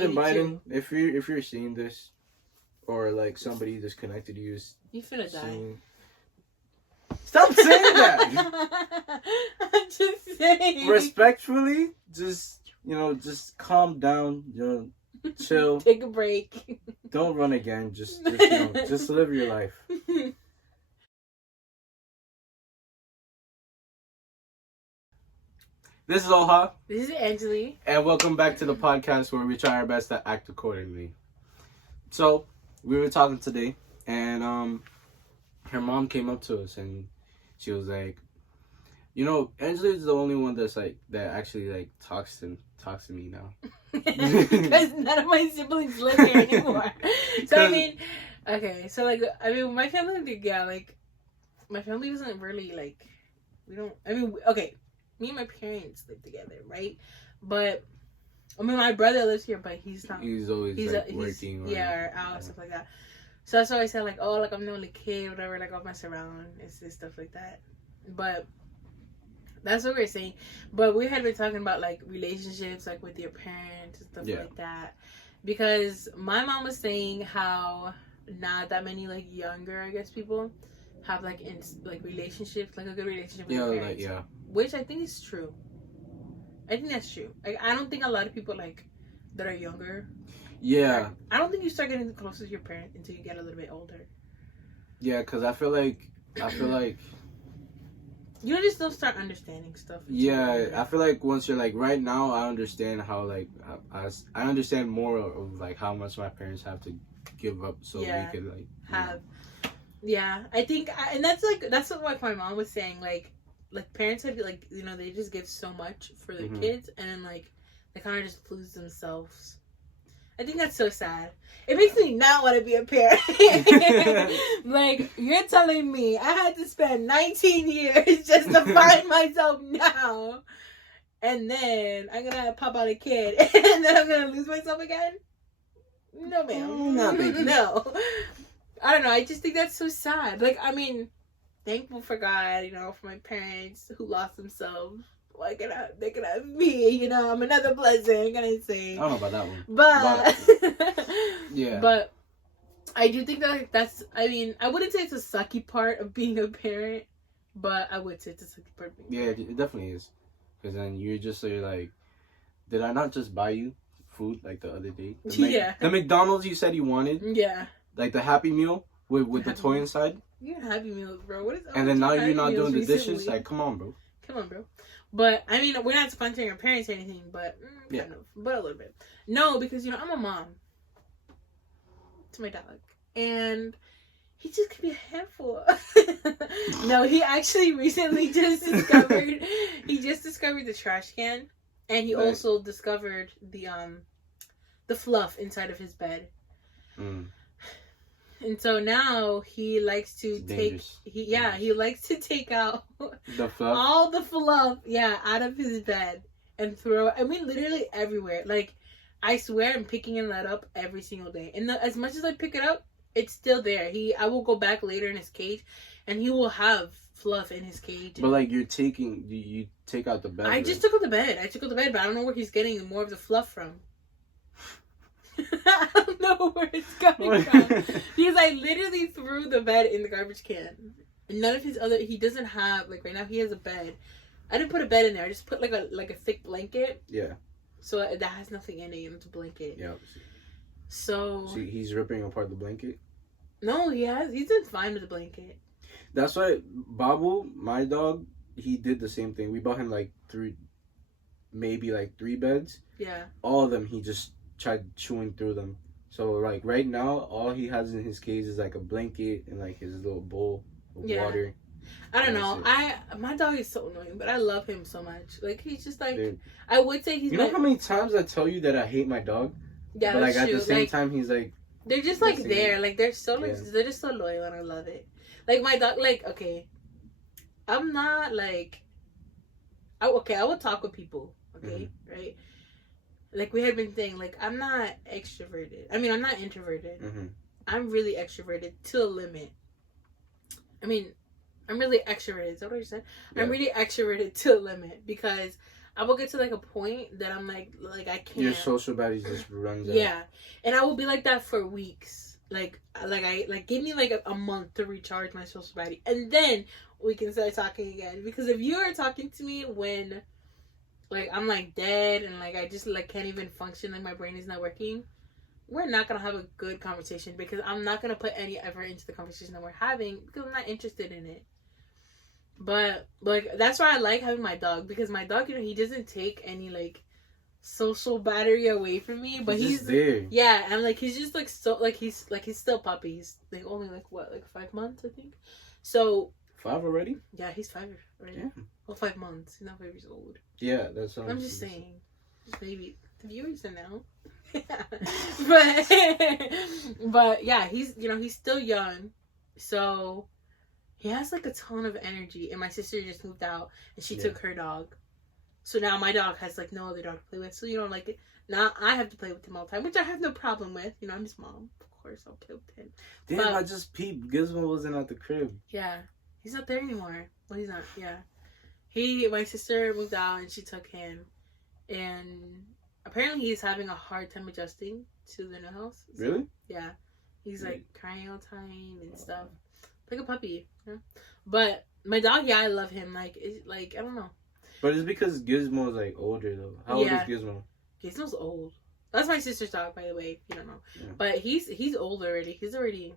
shouldn't bite him. If you're seeing this, or like somebody that's connected to you is you finna die. Stop saying that. I'm just saying. Respectfully, just calm down. Chill. Take a break. Don't run again. Just live your life. This is Oha. This is Angeli. And welcome back to the podcast where we try our best to act accordingly. So, we were talking today, and her mom came up to us, and she was like, Angela is the only one that actually talks to me now. Because none of my siblings live here anymore. So, my family, my family doesn't really, me and my parents live together, right? But my brother lives here, but he's not. He's always working. Or out, stuff like that. So that's why I said I'm the only kid, whatever. I'll mess around and stuff like that. But that's what we were saying. But we had been talking about relationships, with your parents and stuff like that. Because my mom was saying how not that many younger, I guess, people have relationships, a good relationship with their parents. Which I think is true. I think that's true. I don't think a lot of people that are younger. Yeah. I don't think you start getting close to your parents until you get a little bit older. Yeah, because I feel like you just don't start understanding stuff. Yeah, I feel like once you're right now, I understand how I understand more of how much my parents have to give up so we could have. Yeah, I think, and that's what my mom was saying. Parents have they just give so much for their kids, and they kind of just lose themselves. I think that's so sad. It makes me not want to be a parent. You're telling me I had to spend 19 years just to find myself now, and then I'm gonna pop out a kid, and then I'm gonna lose myself again? No, ma'am. No. I don't know. I just think that's so sad. Thankful for God, for my parents who lost themselves. They could have me, I'm another blessing, I'm gonna say. I don't know about that one. But yeah. But I do think that's, I wouldn't say it's a sucky part of being a parent, but I would say it's a sucky part of being a parent. It definitely is. Because then you're did I not just buy you food the other day? The McDonald's you said you wanted? Yeah. The Happy Meal with the toy inside? You Happy Meals, bro. What is and then now you're not doing the dishes? Come on, bro. But, we're not sponsoring our parents or anything, but kind of, but a little bit. No, because, I'm a mom to my dog. And he just could be a handful. No, he actually recently just discovered the trash can. And he also discovered the fluff inside of his bed. Mm. And so now he likes to he likes to take out the fluff? all the fluff, out of his bed and throw it. Literally everywhere. I swear I'm picking that up every single day. And as much as I pick it up, it's still there. I will go back later in his cage, and he will have fluff in his cage. But you take out the bed. I just took out the bed. But I don't know where he's getting more of the fluff from. I don't know where it's coming from. Because I literally threw the bed in the garbage can. And none of his he doesn't have, right now he has a bed. I didn't put a bed in there. I just put a thick blanket. Yeah. So that has nothing in it. It's a blanket. Yeah. So he's ripping apart the blanket? No, he's been fine with the blanket. That's why Babu, my dog, he did the same thing. We bought him 3 beds. Yeah. All of them, he just tried chewing through them. So right now, all he has in his cage is a blanket and his little bowl of water. I don't know. My dog is so annoying, but I love him so much. He's just Dude, I would say he's. You know how many times I tell you that I hate my dog? Yeah, but at the same time, he's they're just there. They're so they're just so loyal, and I love it. My dog. Okay, I'm not I will talk with people. Okay, right. We had been saying, I'm not extroverted. I'm not introverted. Mm-hmm. I'm really extroverted to a limit. I'm really extroverted. Is that what you said? Yeah. I'm really extroverted to a limit because I will get to like a point that I'm like I can't. Your social battery just runs out. Yeah, and I will be like that for weeks. Like give me like a month to recharge my social battery, and then we can start talking again. Because if you are talking to me when like I'm like dead and like I just like can't even function, like my brain is not working, we're not gonna have a good conversation because I'm not gonna put any effort into the conversation that we're having because I'm not interested in it. But like that's why I like having my dog, because my dog, you know, he doesn't take any like social battery away from me, but he's there. Yeah, and like he's just like so like he's still puppy. He's like only like what, like 5 months, I think. So 5 already? Yeah, he's 5 already. Yeah. Well, 5 months. He's not 5 years old. Yeah, that's. I'm just saying. Just maybe the viewers don't know. but yeah, he's, you know, he's still young, so he has like a ton of energy. And my sister just moved out, and she took her dog. So now my dog has like no other dog to play with. So, you know, like now I have to play with him all the time, which I have no problem with. You know, I'm his mom. Of course, I'll play with him. Damn, I just peeped. Gizmo wasn't at the crib. Yeah, he's not there anymore. Well, he's not. Yeah, my sister moved out, and she took him, and apparently he's having a hard time adjusting to the new house. So, really? Yeah, he's like crying all the time and stuff, like a puppy. You know? But my dog, yeah, I love him. Like, I don't know. But it's because Gizmo's like older though. How old is Gizmo? Gizmo's old. That's my sister's dog, by the way. If you don't know. Yeah. But he's old already. He's already,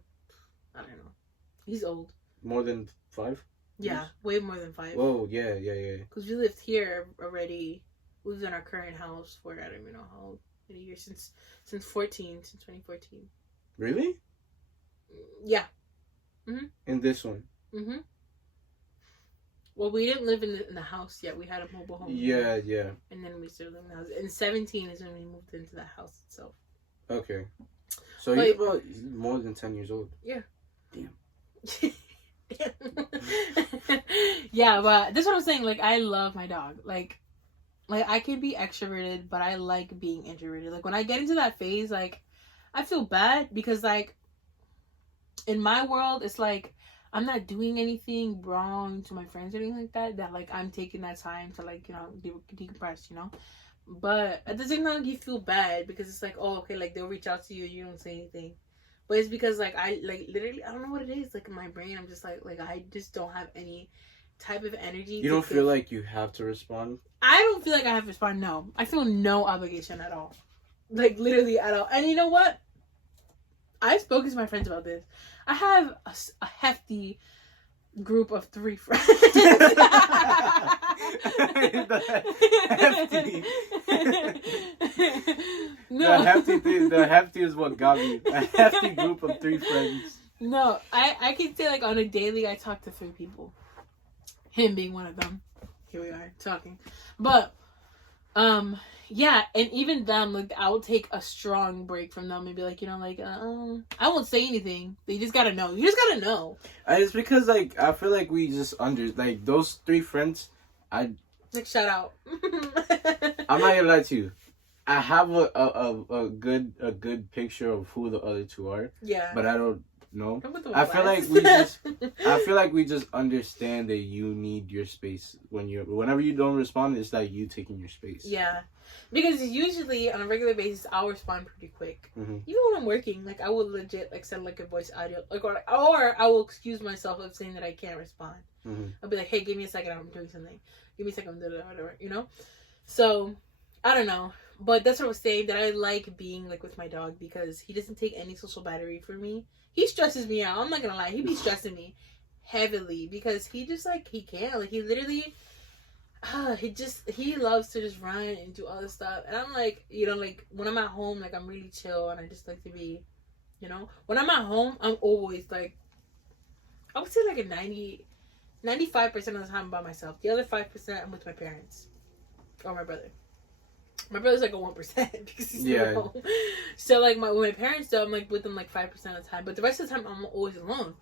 I don't know. He's old. More than 5? Yeah, Yes. way more than 5. Oh yeah. Because we lived here already. We lived in our current house for I don't even know how many years, since 2014. Really? Yeah. In this one. Well, we didn't live in the house yet. We had a mobile home. Yeah. And then we started living in the house. And 17 is when we moved into the house itself. Okay. So he's about more than 10 years old. Yeah. Damn. Yeah, but that's what I'm saying. Like, I love my dog. Like I can be extroverted, but I like being introverted. Like, when I get into that phase, like, I feel bad because, like, in my world, it's like I'm not doing anything wrong to my friends or anything like that. That like I'm taking that time to like, you know, decompress, you know. But at the same time, you feel bad because it's like, oh, okay, like they'll reach out to you, you don't say anything. But it's because like I like literally I don't know what it is. Like in my brain, I'm just like I just don't have any type of energy. You don't feel like you have to respond? I don't feel like I have to respond. No, I feel no obligation at all. Like literally at all. And you know what? I've spoken to my friends about this. I have a hefty group of 3 friends. Hefty. No. The hefty is what got me. A hefty group of 3 friends. No, I can say like on a daily I talk to 3 people. Him being one of them. Here we are talking. But yeah, and even them, like, I'll take a strong break from them and be like, you know, like, I won't say anything. You just gotta know. You just gotta know. It's because, like, I feel like we just like, those 3 friends, like, shout out. I'm not gonna lie to you. I have a good picture of who the other 2 are. Yeah. But I don't know. I feel like we just understand that you need your space whenever you don't respond. It's like you taking your space. Yeah, because usually on a regular basis I'll respond pretty quick. Mm-hmm. Even when I'm working, like I will legit like send like a voice audio, like or I will excuse myself of saying that I can't respond. Mm-hmm. I'll be like, hey, give me a second, I'm doing something. Give me a second, whatever, you know. So I don't know. But that's what I was saying, that I like being like with my dog because he doesn't take any social battery for me. He stresses me out. I'm not gonna lie. He be stressing me heavily because he just like he can't. Like he literally he loves to just run and do all this stuff. And I'm like, you know, like when I'm at home, like I'm really chill and I just like to be, you know. When I'm at home, I'm always like, I would say like a 95% of the time by myself. The other 5% I'm with my parents or my brother. My brother's like a 1% because he's still at home. So like when my parents do, I'm like with them like 5% of the time, but the rest of the time I'm always alone.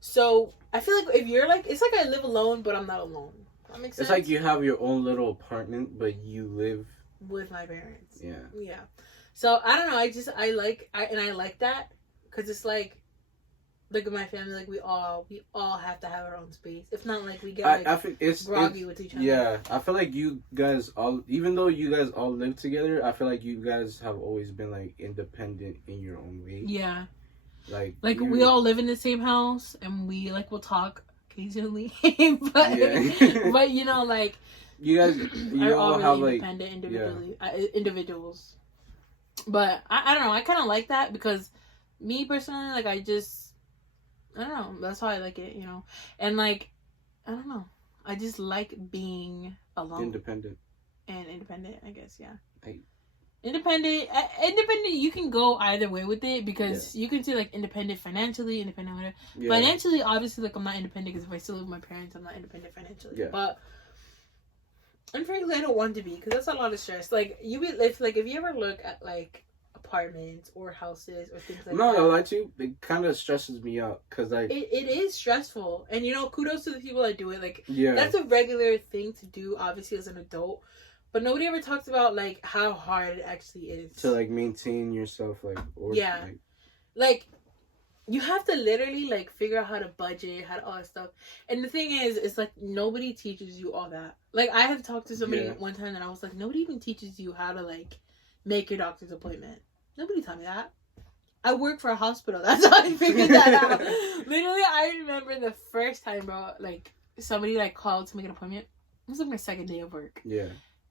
So I feel like if you're like, it's like I live alone, but I'm not alone. That makes sense. It's like you have your own little apartment, but you live with my parents. Yeah. So I don't know. I like that because it's like like in my family, like we all have to have our own space. If not, like we get like I think it's groggy with each other. Yeah, I feel like you guys all, even though you guys all live together, I feel like you guys have always been like independent in your own way. Yeah. Like we all live in the same house, and we like will talk occasionally, but but you know, like you guys, you all really have like independent individuals. But I don't know. I kind of like that because me personally, like I don't know. That's how I like it, you know. And like I don't know. I just like being alone, independent, I guess. Yeah. Independent. You can go either way with it because you can say like independent financially, independent whatever. Yeah. Financially, obviously, like I'm not independent because if I still live with my parents, I'm not independent financially. Yeah. But unfortunately, I don't want to be because that's a lot of stress. Like if you ever look at like apartments or houses or things like that. No, like you, it kind of stresses me out because like it is stressful, and you know, kudos to the people that do it. Like that's a regular thing to do, obviously as an adult. But nobody ever talks about, like, how hard it actually is. To, like, maintain yourself, like... Or, like, you have to literally, like, figure out how to budget, how to all that stuff. And the thing is, it's, like, nobody teaches you all that. Like, I have talked to somebody one time, and I was like, nobody even teaches you how to, like, make your doctor's appointment. Nobody taught me that. I work for a hospital. That's how I figured that out. Literally, I remember the first time, bro, like, somebody, like, called to make an appointment. It was, like, my second day of work. Yeah.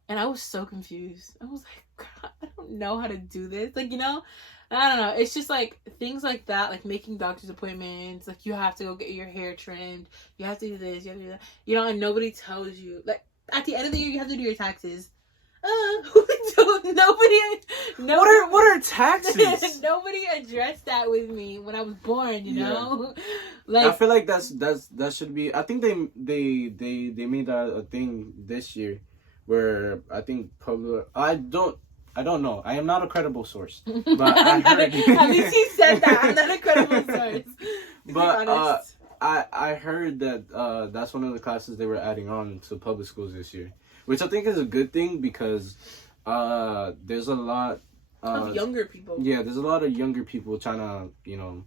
And I was so confused. I was like, God, I don't know how to do this. Like, you know, I don't know. It's just like things like that, like making doctor's appointments. Like, you have to go get your hair trimmed. You have to do this. You have to do that. You know, and nobody tells you. Like, at the end of the year, you have to do your taxes. Nobody. What are taxes? Nobody addressed that with me when I was born. You know, like I feel like that should be. I think they made that a thing this year. Where I think I don't know. I am not a credible source. But I heard at least you said that. I'm not a credible source. But I heard that that's one of the classes they were adding on to public schools this year, which I think is a good thing because there's a lot of younger people. Yeah, there's a lot of younger people trying to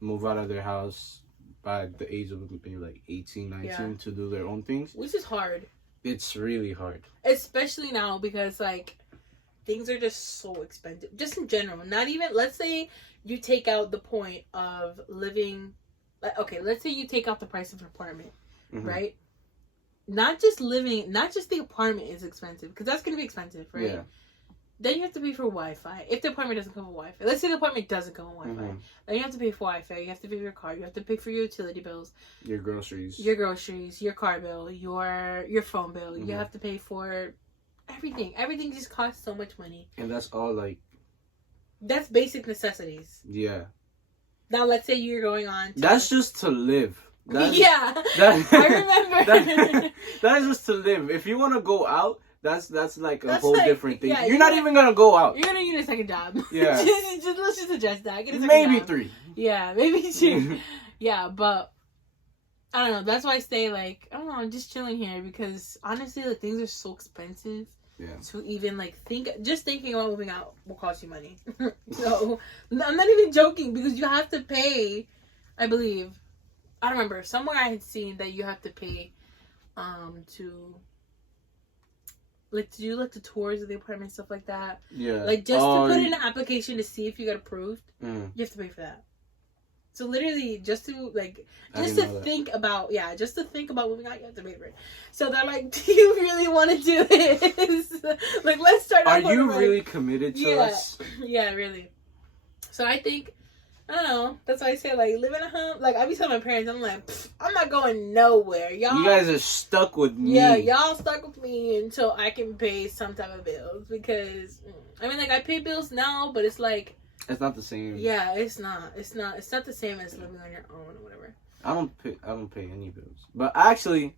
move out of their house by the age of maybe like 18, 19 to do their own things, which is hard. It's really hard. Especially now because, like, things are just so expensive. Just in general. Not even... Let's say you take out the point of living... Okay, let's say you take out the price of an apartment. Mm-hmm. Right? Not just the apartment is expensive. Because that's going to be expensive, right? Yeah. Then you have to pay for Wi-Fi. If the apartment doesn't come with Wi-Fi. Let's say the apartment doesn't come with Wi-Fi. Mm-hmm. Then you have to pay for Wi-Fi. You have to pay for your car. You have to pay for your utility bills. Your groceries. Your car bill. Your phone bill. Mm-hmm. You have to pay for everything. Everything just costs so much money. And that's all like... That's basic necessities. Yeah. Now let's say you're going on to... That's just to live. I remember. That is just to live. If you want to go out... That's like a whole different thing. You're not even gonna go out. You're gonna need a second job. Yeah. Let's just address that. Get a second maybe job. 3. Yeah, maybe 2. Yeah, but I don't know. That's why I stay like I don't know. I'm just chilling here because honestly, like things are so expensive. Yeah. To even like thinking about moving out will cost you money. So I'm not even joking because you have to pay. I believe I don't remember somewhere I had seen that you have to pay to. Like to do like the tours of the apartment, stuff like that. Yeah. Like just to put in an application to see if you get approved, you have to pay for that. So literally, just to think about moving out, you have to pay for it. So they're like, "Do you really want to do this? Like, let's start." Are you really committed to us? Yeah, really. So I think. I don't know. That's why I say, like, living at home. Like, I be telling my parents, I'm like, I'm not going nowhere. Y'all. You guys are stuck with me. Yeah, y'all stuck with me until I can pay some type of bills. Because, I mean, like, I pay bills now, but it's like... It's not the same. Yeah, it's not. It's not the same as living on your own or whatever. I don't pay any bills. But actually,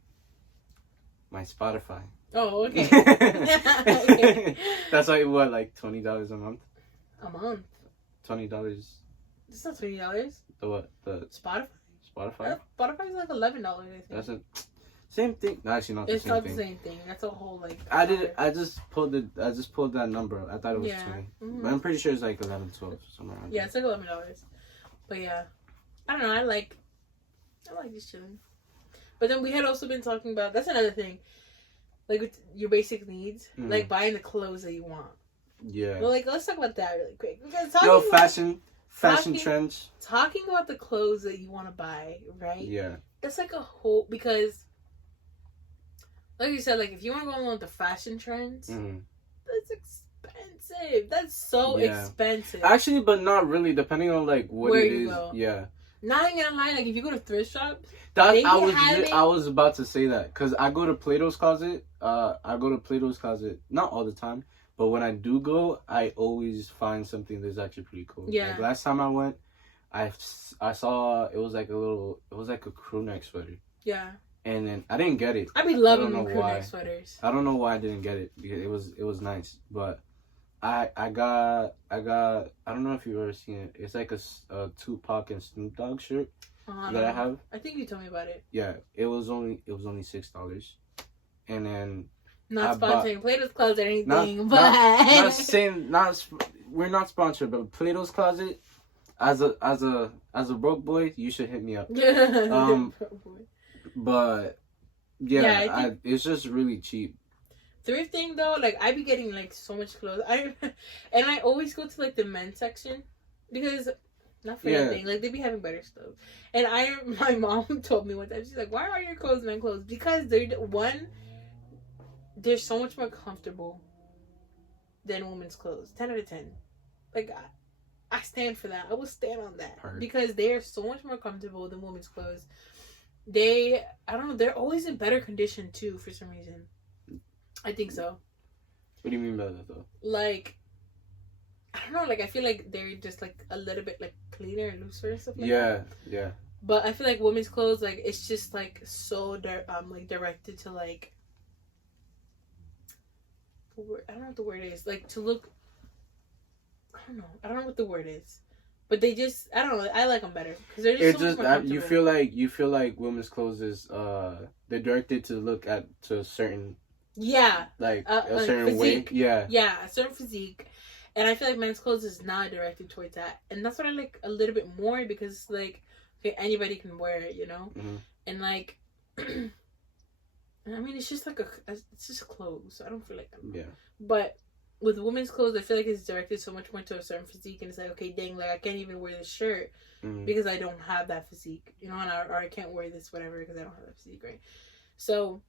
my Spotify. Oh, okay. Okay. That's like, what, like $20 a month? A month? $20. It's not $20. The what? The Spotify? Spotify is like $11, I think. That's a same thing. No, actually, not the same thing. It's not the same thing. That's a whole like. I just pulled that number. I thought it was 20, but I'm pretty sure it's like 11, 12 somewhere around. Yeah, it's like $11. But yeah. I don't know. I like just chilling. But then we had also been talking about, that's another thing, like with your basic needs, like buying the clothes that you want. Yeah. Well, like, let's talk about that really quick. Because fashion trends. Talking about the clothes that you want to buy, right? Yeah. That's like a whole, because, like you said, like, if you want to go on with the fashion trends, that's expensive. That's so expensive. Actually, but not really, depending on, like, what where it you is. go. Yeah. Not even gonna lie, like, if you go to thrift shops, I was about to say that, because I go to Plato's Closet. Not all the time, but when I do go, I always find something that's actually pretty cool. Yeah. Like, last time I went, I saw, it was like a crew neck sweater. Yeah. And then I didn't get it. I be loving the crew neck sweaters. I don't know why I didn't get it, because it was nice, but I got I don't know if you've ever seen it. It's like a Tupac and Snoop Dogg shirt that I have. I think you told me about it. Yeah, it was only $6, and then not sponsoring Plato's Closet or anything, we're not sponsored, but Plato's Closet, as a broke boy, you should hit me up. But yeah, it's just really cheap. Thrifting though, like I be getting like so much clothes. I always go to like the men's section because not for anything, like they be having better stuff. And my mom told me one time, she's like, "Why are your clothes men clothes?" Because they're so much more comfortable than women's clothes. 10 out of 10. Like I stand for that. I will stand on that because they are so much more comfortable than women's clothes. I don't know, they're always in better condition too for some reason. I think so. What do you mean by that though? Like, I don't know, like I feel like they're just like a little bit like cleaner and looser and stuff like that. Yeah. But I feel like women's clothes, like it's just like so like directed to like, I don't know what the word is, like to look, I don't know what the word is. But they just, I don't know, I like them better because they're just so much more comfortable. You feel like women's clothes is they're directed to look to a certain like a certain physique. way. Yeah, a certain physique, and I feel like men's clothes is not directed towards that, and that's what I like a little bit more because like okay, anybody can wear it, you know, and like I mean it's just like it's just clothes. I don't feel like them. Yeah, but with women's clothes, I feel like it's directed so much more to a certain physique, and it's like, okay, dang, like I can't even wear this shirt because I don't have that physique, you know, or I can't wear this whatever because I don't have that physique, right? So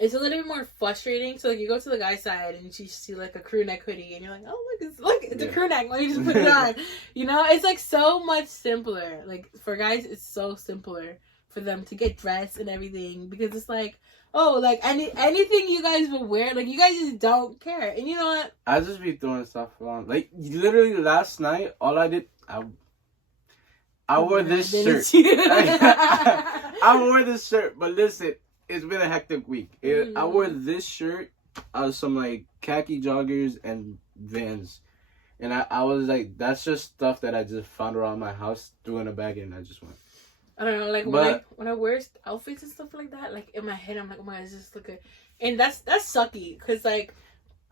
it's a little bit more frustrating. So like you go to the guy's side and you see like a crew neck hoodie, and you're like, oh look, it's a crew neck. Let me just put it on. You know, it's like so much simpler. Like for guys, it's so simpler for them to get dressed and everything because it's like, oh, like anything you guys would wear, like you guys just don't care. And you know what? I just be throwing stuff on. Like literally last night, all I did, I wore this shirt. I wore this shirt, but listen, it's been a hectic week. I wore this shirt, some like khaki joggers and Vans, and I was like, that's just stuff that I just found around my house, threw in a bag, and I just went. I don't know, like when I wear outfits and stuff like that, like in my head I'm like, oh my god, it's just look good, and that's sucky because like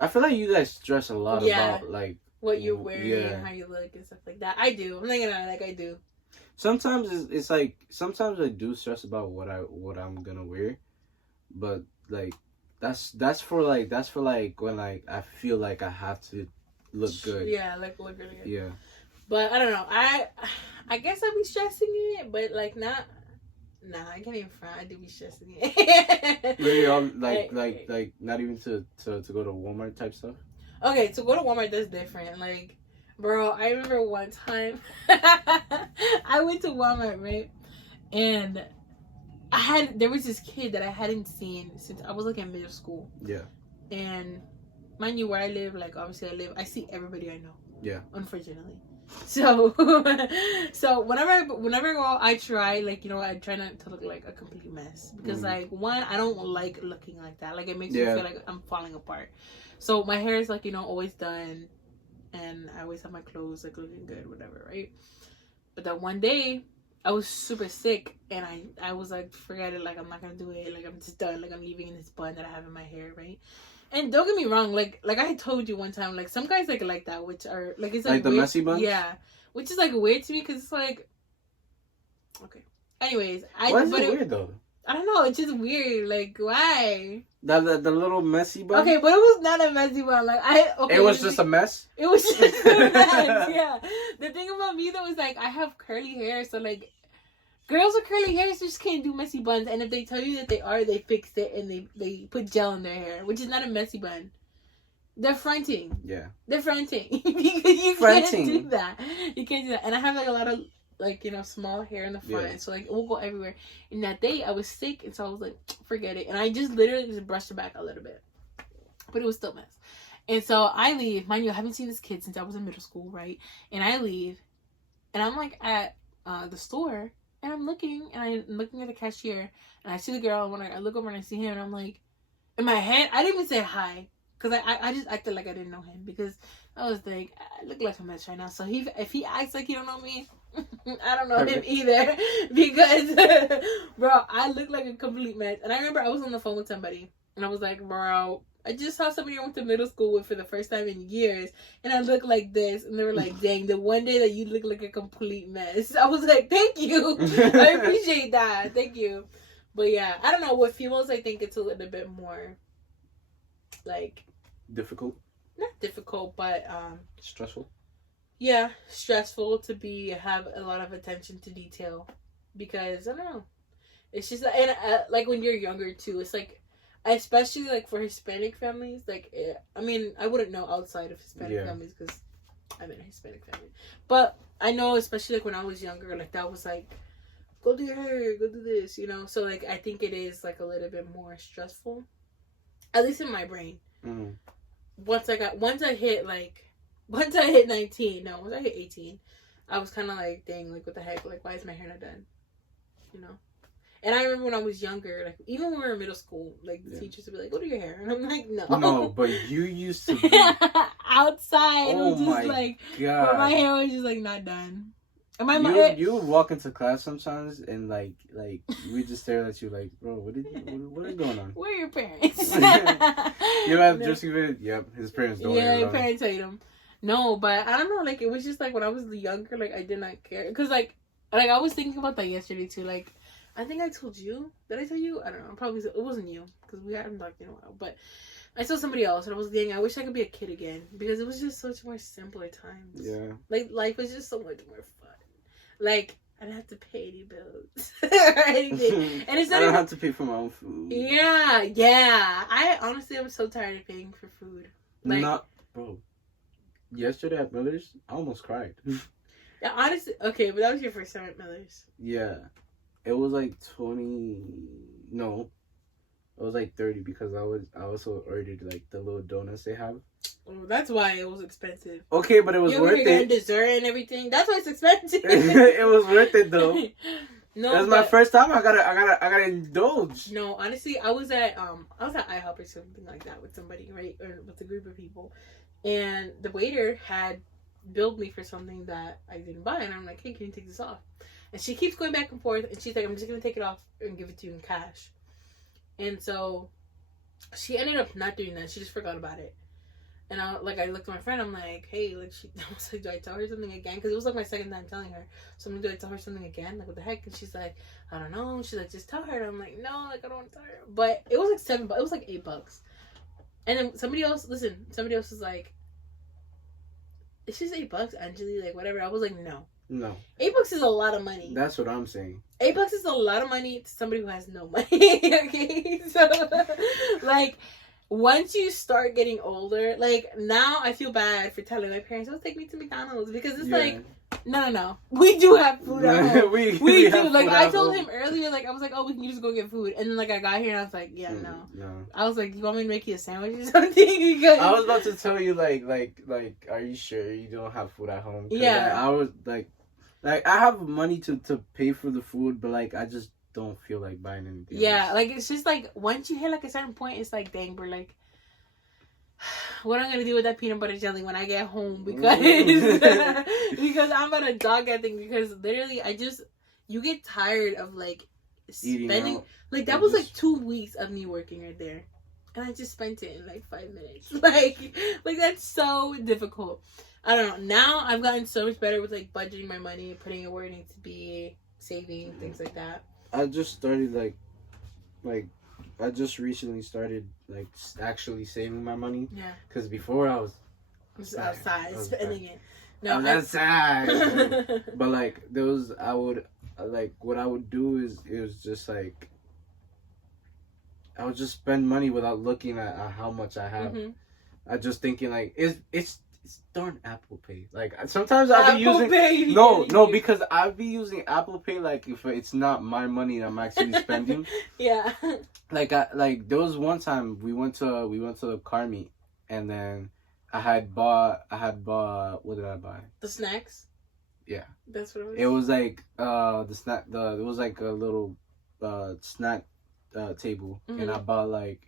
I feel like you guys stress a lot about like what you're wearing and how you look and stuff like that. I do. I'm not gonna lie, like I do. Sometimes it's like sometimes I do stress about what I'm gonna wear, but like that's for like when like I feel like I have to look good. Yeah, like look really good. Yeah. But I don't know. I guess I be stressing it, but like not. Nah, I can't even front. I do be stressing it. Really, like not even to go to Walmart type stuff. Okay, to go to Walmart, that's different. Like, bro, I remember one time I went to Walmart, right, and there was this kid that I hadn't seen since I was like in middle school. Yeah. And mind you, where I live, like obviously I see everybody I know. Yeah. Unfortunately. So whenever I go, I try I try not to look like a complete mess because like one, I don't like looking like that. Like it makes me feel like I'm falling apart. So my hair is like always done, and I always have my clothes like looking good, whatever, right? But that one day I was super sick, and I was like, forget it, like I'm not gonna do it, like I'm just done, like I'm leaving in this bun that I have in my hair, right? And don't get me wrong, like I told you one time, like some guys like that, which are like it's like the weird. messy buns. Yeah, which is like weird to me because it's like Okay. Anyways, Why is it weird though? I don't know. It's just weird. Like, why? The little messy bun. Okay, but it was not a messy bun. Like it was just a mess. It was just a mess. Yeah. The thing about me though is like I have curly hair, so like girls with curly hair just can't do messy buns. And if they tell you that they fixed it and they put gel in their hair, which is not a messy bun. They're fronting. Yeah. They're fronting. you can't do that. You can't do that. And I have like a lot of like, small hair in the front. So like it will go everywhere. And that day I was sick, and so I was like, forget it. And I just literally just brushed it back a little bit. But it was still a mess. And so I leave. Mind you, I haven't seen this kid since I was in middle school, right? And I leave. And I'm like at the store. And I'm looking at the cashier. And I see the girl. And I look over and I see him. And I'm like, in my head, I didn't even say hi. Because I just acted like I didn't know him. Because I was like, I look like a mess right now. So if he acts like he don't know me, I don't know him either. Because, bro, I look like a complete mess. And I remember I was on the phone with somebody. And I was like, bro, I just saw somebody I went to middle school with for the first time in years. And I look like this. And they were like, dang, the one day that you look like a complete mess. I was like, thank you. I appreciate that. Thank you. But yeah, I don't know. With females, I think it's a little bit more, like... difficult? Not difficult, but... stressful? Yeah, stressful to have a lot of attention to detail. Because, I don't know. It's just... And, like, when you're younger, too, it's like... Especially, like, for Hispanic families, like... I mean, I wouldn't know outside of Hispanic families, because I'm in a Hispanic family. But I know, especially, like, when I was younger, like, that was, like... Go do your hair, go do this, So, like, I think it is, like, a little bit more stressful. At least in my brain. Mm-hmm. Once I hit 18, I was kind of like, dang, like, what the heck? Like, why is my hair not done? And I remember when I was younger, like, even when we were in middle school, like, the teachers would be like, go do your hair. And I'm like, no. No, but you used to be... outside. Oh, it was just, like, God. My hair was just, like, not done. You would walk into class sometimes and like we just stare at you like, bro, what is going on? Where are your parents? Just even his parents don't. Yeah, your parents hate him. No, but I don't know. Like it was just like when I was younger, like I did not care because like I was thinking about that yesterday too. Like I think I told you. Did I tell you? I don't know. Probably it wasn't you because we hadn't talked in a while. But I saw somebody else and I was thinking, I wish I could be a kid again because it was just such more simpler times. Yeah. Like life was just so much more fun. Like, I don't have to pay any bills or anything. And it's not I don't have to pay for my own food. Yeah. I honestly am so tired of paying for food. Like, bro. Yesterday at Miller's, I almost cried. Yeah, honestly, okay, but that was your first time at Miller's. Yeah. It was like 20. No. It was like 30 because I also ordered like the little donuts they have. Oh, that's why it was expensive. Okay, but it was worth it. Dessert and everything. That's why it's expensive. It was worth it though. No, it was my first time. I gotta indulge. No, honestly, I was at IHOP or something like that with somebody, right, or with a group of people, and the waiter had billed me for something that I didn't buy, and I'm like, hey, can you take this off? And she keeps going back and forth, and she's like, I'm just gonna take it off and give it to you in cash. And so she ended up not doing that. She just forgot about it. And I looked at my friend. I'm like, hey, like, I was like, do I tell her something again? Because it was like my second time telling her. So I'm like, do I tell her something again? Like, what the heck? And she's like, I don't know. She's like, just tell her. And I'm like, no, like, I don't want to tell her. But it was like $7. It was like $8. And then somebody else was like, it's just $8, Anjali, like, whatever. I was like, no. $8 is a lot of money. That's what I'm saying. $8 is a lot of money to somebody who has no money. Okay, so like once you start getting older, like now I feel bad for telling my parents, "Oh, take me to McDonald's," because it's like, no, we do have food at home. we do. Like I told him earlier, like I was like, "Oh, we can just go get food," and then like I got here and I was like, "Yeah, no." I was like, "You want me to make you a sandwich or something?" Because I was about to tell you, like, are you sure you don't have food at home? Yeah, I was like I have money to pay for the food, but like I just don't feel like buying anything. Yeah, else. Like it's just like once you hit like a certain point, it's like, dang, we're like, what am I gonna do with that peanut butter jelly when I get home? Because because I'm about to dog that thing. Because literally, you get tired of like spending like that was like 2 weeks of me working right there, and I just spent it in like 5 minutes. Like that's so difficult. I don't know. Now I've gotten so much better with like budgeting my money, putting it where it needs to be, saving, things like that? I just started I just recently started like actually saving my money. Yeah. Because before I was outside spending it. No, that's sad. But like those, I would like what I would do is it was just like I would just spend money without looking at how much I have. Mm-hmm. I just thinking like it's darn Apple Pay. Like sometimes I'll be using Pay. no because I'll be using Apple Pay like if it's not my money that I'm actually spending. Yeah. Like there was one time we went to a car meet and then I had bought what did I buy? The snacks. Yeah. That's what it was. It was like it was like a little snack table, and I bought like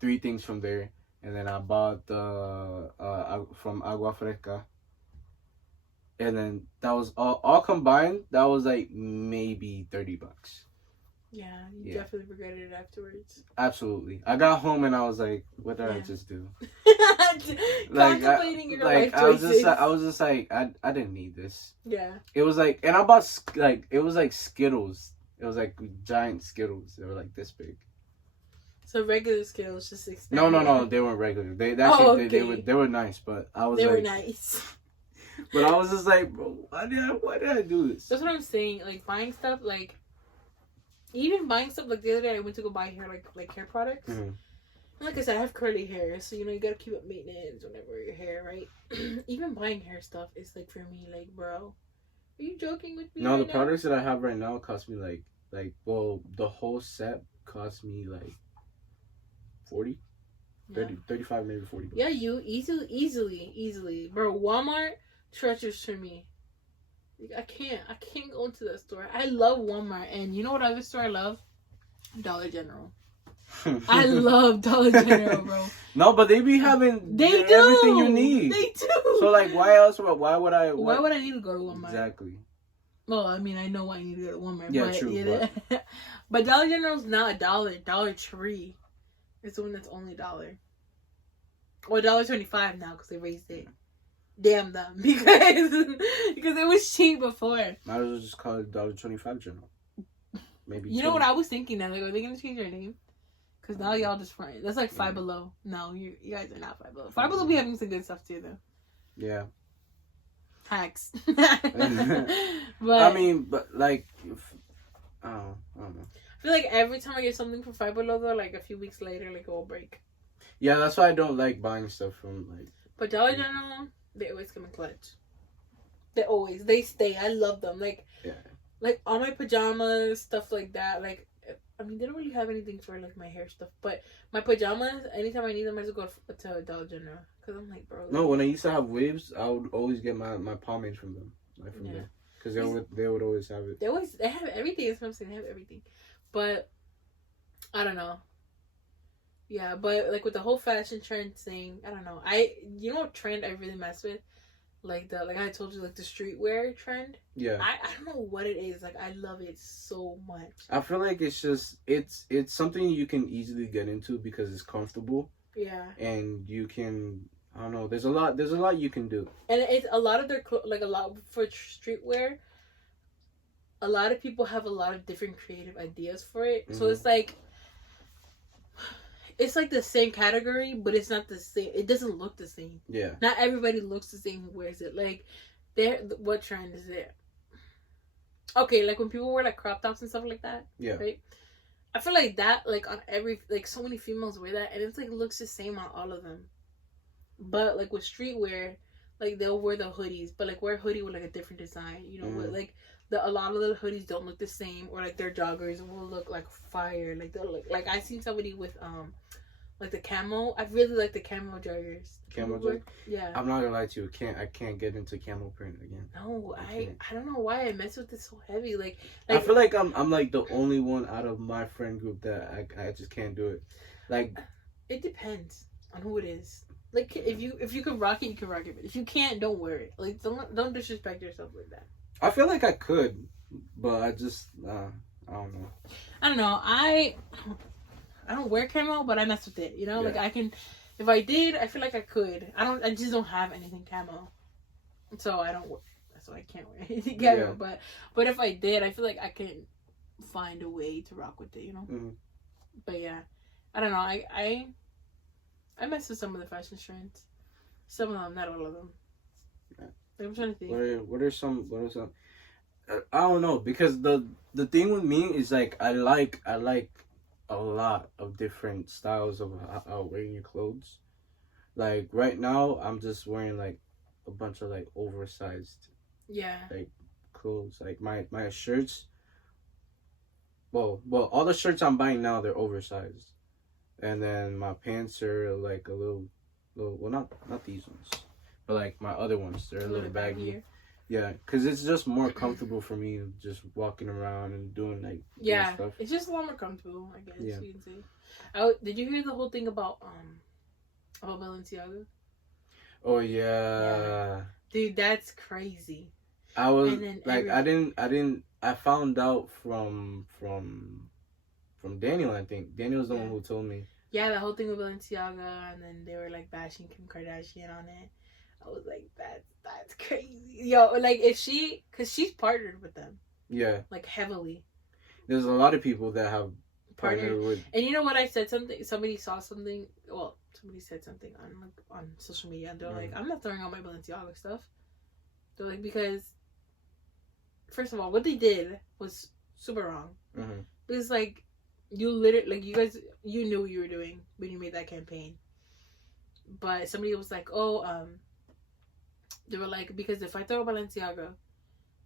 3 things from there, and then I bought from Agua Fresca, and then that was all combined. That was like maybe $30. Yeah, you definitely regretted it afterwards. Absolutely. I got home and I was like, what did I just do? Contemplating your life choices. I was just like, I didn't need this. Yeah. It was like, and I bought it was like Skittles. It was like giant Skittles. They were like this big. So regular Skittles, just No, they weren't regular. They actually they were nice, but I was were nice. But I was just like, bro, why did I do this? That's what I'm saying. Like buying stuff, like even buying stuff. Like the other day, I went to go buy hair, like hair products. Mm-hmm. And like I said, I have curly hair, so you gotta keep up maintenance whenever your hair, right? Even buying hair stuff is like for me, like, bro, are you joking with me? No, right the now? products that I have right now cost me like well, the whole set cost me like 40, 30, 35, maybe 40 bucks. Yeah, you easily, bro. Walmart treasures for me. I can't go into that store. I love Walmart, and you know what other store I love? Dollar General. I love Dollar General, bro. No, but they be having everything you need. They do. So like, why would I need to go to Walmart? Exactly. Well, I mean, I know why I need to go to Walmart. Yeah, but, true. But Dollar General's not $1. Dollar Tree is the one that's only $1. Or $1.25 now because they raised it. Damn them, because it was cheap before. Might as well just call it $1.25 General. Maybe. You know what I was thinking now? Like, are they gonna change their name? Because now y'all just friends. That's like Five Below. No, you guys are not Five Below. Five Below be having some good stuff too, though. Yeah. Hacks. But I mean, but like, I don't know. I feel like every time I get something from Five Below, though, like a few weeks later, like it will break. Yeah, that's why I don't like buying stuff from like. But Dollar General, they always come in clutch. They stay. I love them. Like, yeah. Like all my pajamas, stuff like that. Like, I mean, they don't really have anything for like my hair stuff, but my pajamas, anytime I need them, I just go to Dollar General because I'm like, bro. No, when I used to have waves, I would always get my pomade from them, like from there, because they would always have it. They have everything. That's what I'm saying. They have everything, but I don't know. Yeah, but like with the whole fashion trend thing, I don't know. You know what trend I really mess with? Like I told you, like the streetwear trend. Yeah. I don't know what it is. Like I love it so much. I feel like it's just it's something you can easily get into because it's comfortable. Yeah. And you can, I don't know. There's a lot you can do. And it's a lot of their like a lot for streetwear. A lot of people have a lot of different creative ideas for it. Mm-hmm. So it's like the same category, but it's not the same. It doesn't look the same. Yeah. Not everybody looks the same who wears it. Like, what trend is it? Okay, like when people wear like crop tops and stuff like that. Yeah. Right? I feel like that, like on every, like so many females wear that, and it's like looks the same on all of them. But like with streetwear, like they'll wear the hoodies, but like wear a hoodie with like a different design. You know, with, like a lot of the hoodies don't look the same, or like their joggers will look like fire. Like they'll look like I seen somebody with like the camo. I really like the camo joggers. Camo joggers? Yeah. I'm not gonna lie to you. I can't get into camo print again. No, I don't know why I mess with it so heavy. Like I feel like I'm like the only one out of my friend group that I just can't do it. Like it depends on who it is. Like if you can rock it, you can rock it. But if you can't, don't wear it. Like don't disrespect yourself like that. I feel like I could, but I just I don't know. I don't know. I don't wear camo, but I mess with it. You know, like I can. If I did, I feel like I could. I just don't have anything camo, so I don't. so I can't wear it together. Yeah. But if I did, I feel like I can find a way to rock with it, you know. Mm-hmm. But yeah, I don't know. I mess with some of the fashion trends. Some of them, not all of them. Yeah. Like, I'm trying to think. What are some? I don't know, because the thing with me is like I like a lot of different styles of wearing your clothes. Like right now, I'm just wearing like a bunch of like oversized, like clothes. Like my shirts. Well, all the shirts I'm buying now, they're oversized, and then my pants are like a little. Well, not these ones, but like my other ones, they're a little baggy. Yeah, because it's just more comfortable for me just walking around and doing like stuff. It's just a lot more comfortable, I guess you can say. Did you hear the whole thing about Balenciaga? Oh yeah. Dude, that's crazy. I was like, I found out from Daniel. I think Daniel's the one who told me. Yeah, the whole thing with Balenciaga, and then they were like bashing Kim Kardashian on it. I was like, that's crazy. Yo, like, because she's partnered with them. Yeah. Like, heavily. There's a lot of people that have partnered with. And you know what I said? Somebody saw something. Well, somebody said something on social media, and they're like, I'm not throwing out my Balenciaga stuff. They're like, because, first of all, what they did was super wrong. Mm-hmm. Because, like, you literally, like, you guys, you knew what you were doing when you made that campaign. But somebody was like, they were like, because if I throw Balenciaga,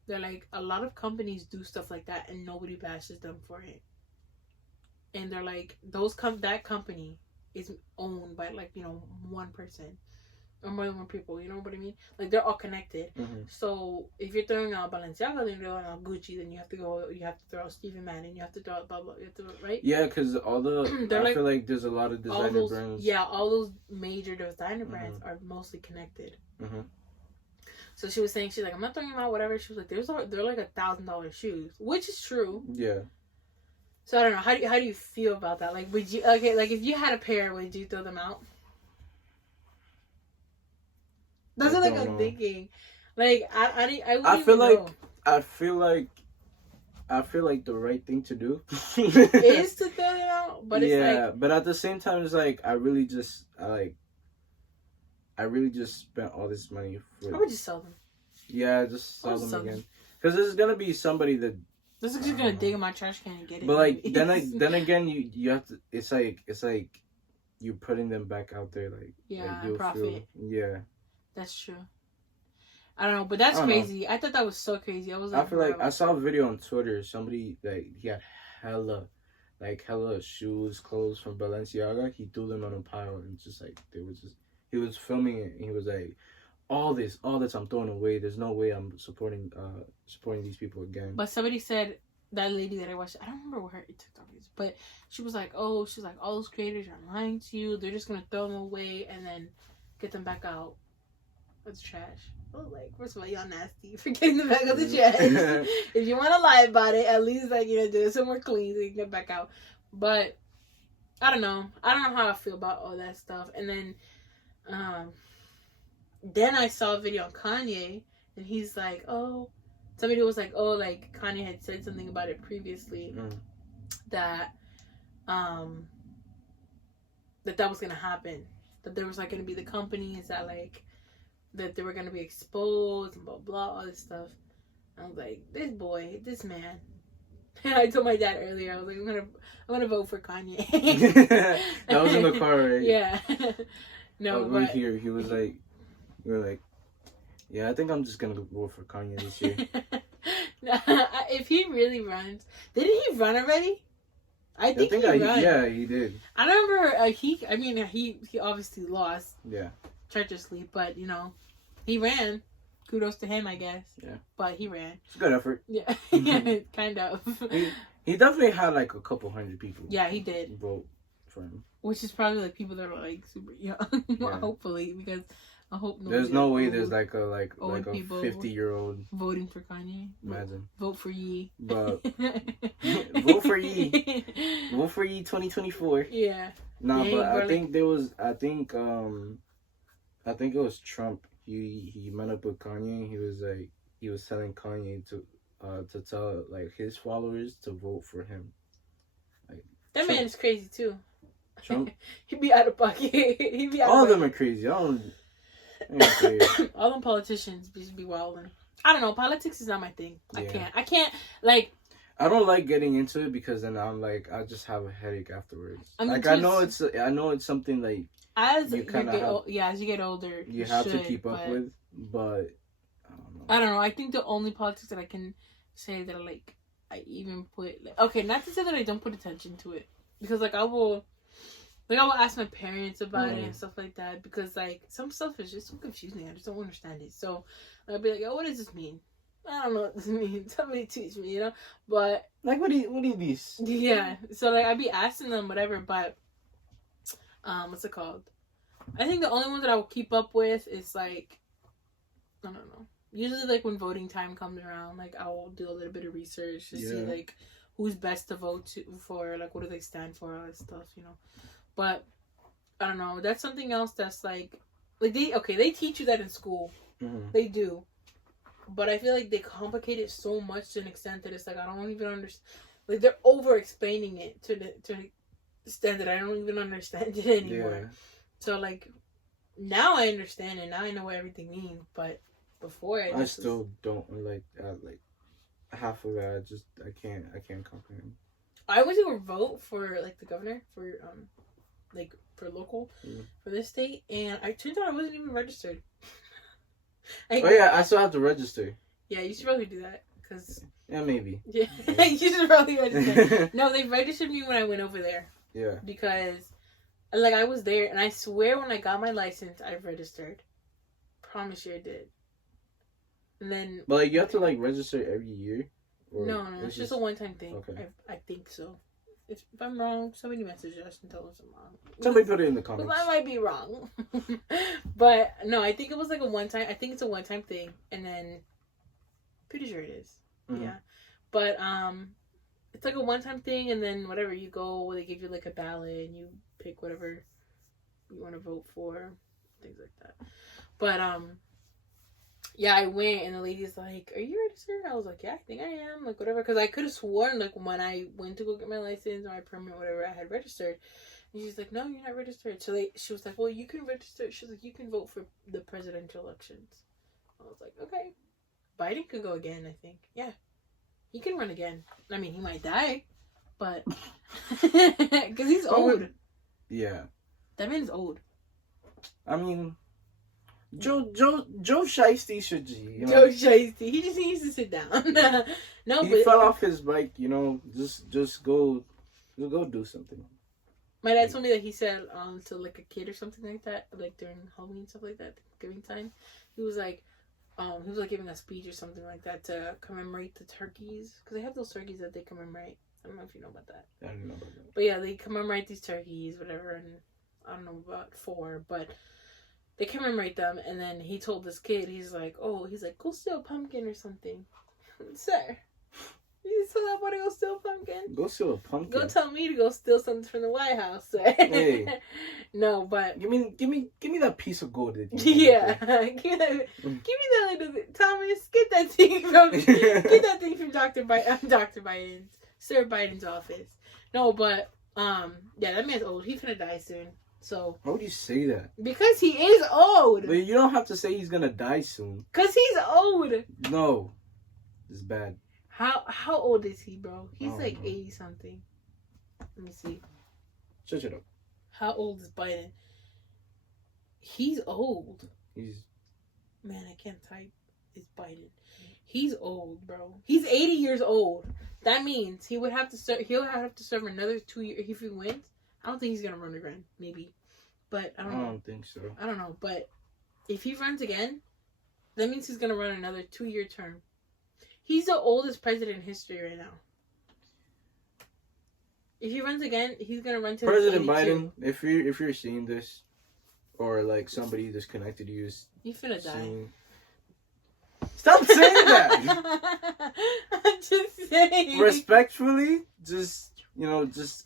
they're like, a lot of companies do stuff like that and nobody bashes them for it. And they're like, that company is owned by, like, you know, one person or more than one people, you know what I mean? Like, they're all connected. Mm-hmm. So if you're throwing out Balenciaga, then you're throwing out Gucci, then you have to throw out Stephen Madden, you have to throw out blah blah, you have to, right? Yeah, because all the I feel like there's a lot of designer brands. Yeah, all those major designer brands are mostly connected. Mm-hmm. So she was saying, she's like, I'm not throwing them out, whatever. She was like, they're like $1,000 shoes, which is true. Yeah. So I don't know. How do you feel about that? Like, would you if you had a pair, would you throw them out? That's what I'm thinking. Like, I feel like the right thing to do is to throw them out, but it's like, but at the same time, it's like I really just spent all this money for. I would just sell them. Yeah, just sell them again. Because there's gonna be somebody that. This is just gonna dig in my trash can and get it. But like then again, you have to. It's like you're putting them back out there, like profit. That's true. I don't know, but that's crazy. I thought that was so crazy. I was like, I feel like I saw a video on Twitter. Somebody he had hella shoes, clothes from Balenciaga. He threw them on a pile and just like he was filming it and he was like, all this I'm throwing away. There's no way I'm supporting these people again. But somebody said, that lady that I watched, I don't remember what her TikTok is, but she was like, all those creators are lying to you. They're just gonna throw them away and then get them back out. It's trash. Oh, like, first of all, y'all nasty for getting them back out the trash. If you want to lie about it, at least, like, you know, do it somewhere clean so you can get back out. But I don't know how I feel about all that stuff. And then I saw a video on Kanye, and he's like, somebody was like, like Kanye had said something about it previously, that was gonna happen, that there was like gonna be the companies that like that they were gonna be exposed and blah blah, all this stuff. I was like, this man. And I told my dad earlier, I was like, I'm gonna vote for Kanye. That was in the car, right? Yeah. No, but here he was like, we were like, yeah, I think I'm just gonna vote for Kanye this year. If he really runs, didn't he run already? I think he ran. Yeah, he did. I don't remember. He obviously lost. Yeah. Treacherously, but you know, he ran. Kudos to him, I guess. Yeah. But he ran. It's a good effort. Yeah, kind of. He definitely had like a couple hundred people. Yeah, he did vote for him. Which is probably like people that are like super young. Yeah. Hopefully, because I hope there's no way there's like a 50-year-old voting for Kanye. Imagine. Vote for Ye. But vote for Ye. Vote for Ye 2024. Yeah. Nah, but I think it was Trump. He met up with Kanye. He was like, he was telling Kanye to tell like his followers to vote for him. Like that Trump. man is crazy too. Trump. He'd be out of pocket. He'd be out All of of them are crazy. I don't. All them politicians just be wilding. I don't know. Politics is not my thing. Yeah. I can't like. I don't like getting into it because then I'm like I just have a headache afterwards. I mean, like I know it's something like as you kind of as you get older, you have to keep up with, but I don't know. I don't know. I think the only politics that I can say that I even put okay, not to say that I don't put attention to it because I will ask my parents about it and stuff like that because some stuff is just so confusing. I just don't understand it. So I'll be like, oh, what does this mean? I don't know what this means. Somebody teach me, But what do you mean? Yeah. So I'd be asking them whatever, but what's it called? I think the only one that I will keep up with is I don't know. Usually when voting time comes around, I will do a little bit of research to see who's best to vote for, what do they stand for, all that stuff, But I don't know. That's something else that's they teach you that in school. Mm-hmm. They do. But I feel like they complicate it so much to an extent that it's I don't even understand. They're over explaining it to the extent that I don't even understand it anymore. Yeah. So now I understand it. Now I know what everything means. But before I still don't half of it. I can't comprehend. I was gonna vote for the governor for for local for this state, and I turned out I wasn't even registered. I still have to register. Yeah, you should probably do that because. Yeah, maybe. Yeah, you should probably register. No, they registered me when I went over there. Yeah. Because, I was there, and I swear when I got my license, I registered. Promise you I did. And then. But you have to register every year. Or no, it's just a one-time thing. Okay. I think so. If I'm wrong, somebody message us and tell us I'm wrong. Somebody put it in the comments. Well, I might be wrong. But, no, I think it was a one-time... I think it's a one-time thing. And then... Pretty sure it is. Mm-hmm. Yeah. But, it's a one-time thing. And then whatever you go, they give you a ballot. And you pick whatever you want to vote for. Things like that. But, yeah, I went, and the lady's like, are you registered? I was like, yeah, I think I am. Whatever. Because I could have sworn, when I went to go get my license or my permit, whatever, I had registered. And she's like, no, you're not registered. So she was like, well, you can register. She was like, you can vote for the presidential elections. I was like, okay. Biden could go again, I think. Yeah. He can run again. I mean, he might die. But. Because he's old. Yeah. That man's old. I mean... Joe Shiesty should Joe Shiesty. He just needs to sit down. No, he fell off his bike. Just go do something. My dad told me that he said to a kid or something like that, during Halloween stuff like that, Thanksgiving time. He was giving a speech or something like that to commemorate the turkeys because they have those turkeys that they commemorate. I don't know if you know about that. I don't know about that. But yeah, they commemorate these turkeys, whatever, and I don't know about 4, but. They commemorate them, and then he told this kid, he's like, go steal a pumpkin or something. Sir, you tell that boy to go steal a pumpkin? Go steal a pumpkin? Go tell me to go steal something from the White House, sir. Hey. No, but... Give me that piece of gold that you yeah. Give me that little... Thomas, get that thing from Dr. Biden's... Sir Biden's office. No, but, yeah, that man's old. He's gonna die soon. So why would you say that? Because he is old. But you don't have to say he's gonna die soon. Cause he's old. No, it's bad. How old is he, bro? He's 80 something. Let me see. Shut it up. How old is Biden? He's old. Man, I can't type. It's Biden. He's old, bro. He's 80 years old. That means he would have to serve. He'll have to serve another 2 years if he wins. I don't think he's going to run again, maybe. But I don't know. I don't think so. I don't know. But if he runs again, that means he's going to run another 2-year term. He's the oldest president in history right now. If he runs again, he's going to run to President Biden, if you're seeing this, or somebody that's connected to you is... You finna die. Stop saying that! I'm just saying. Respectfully, just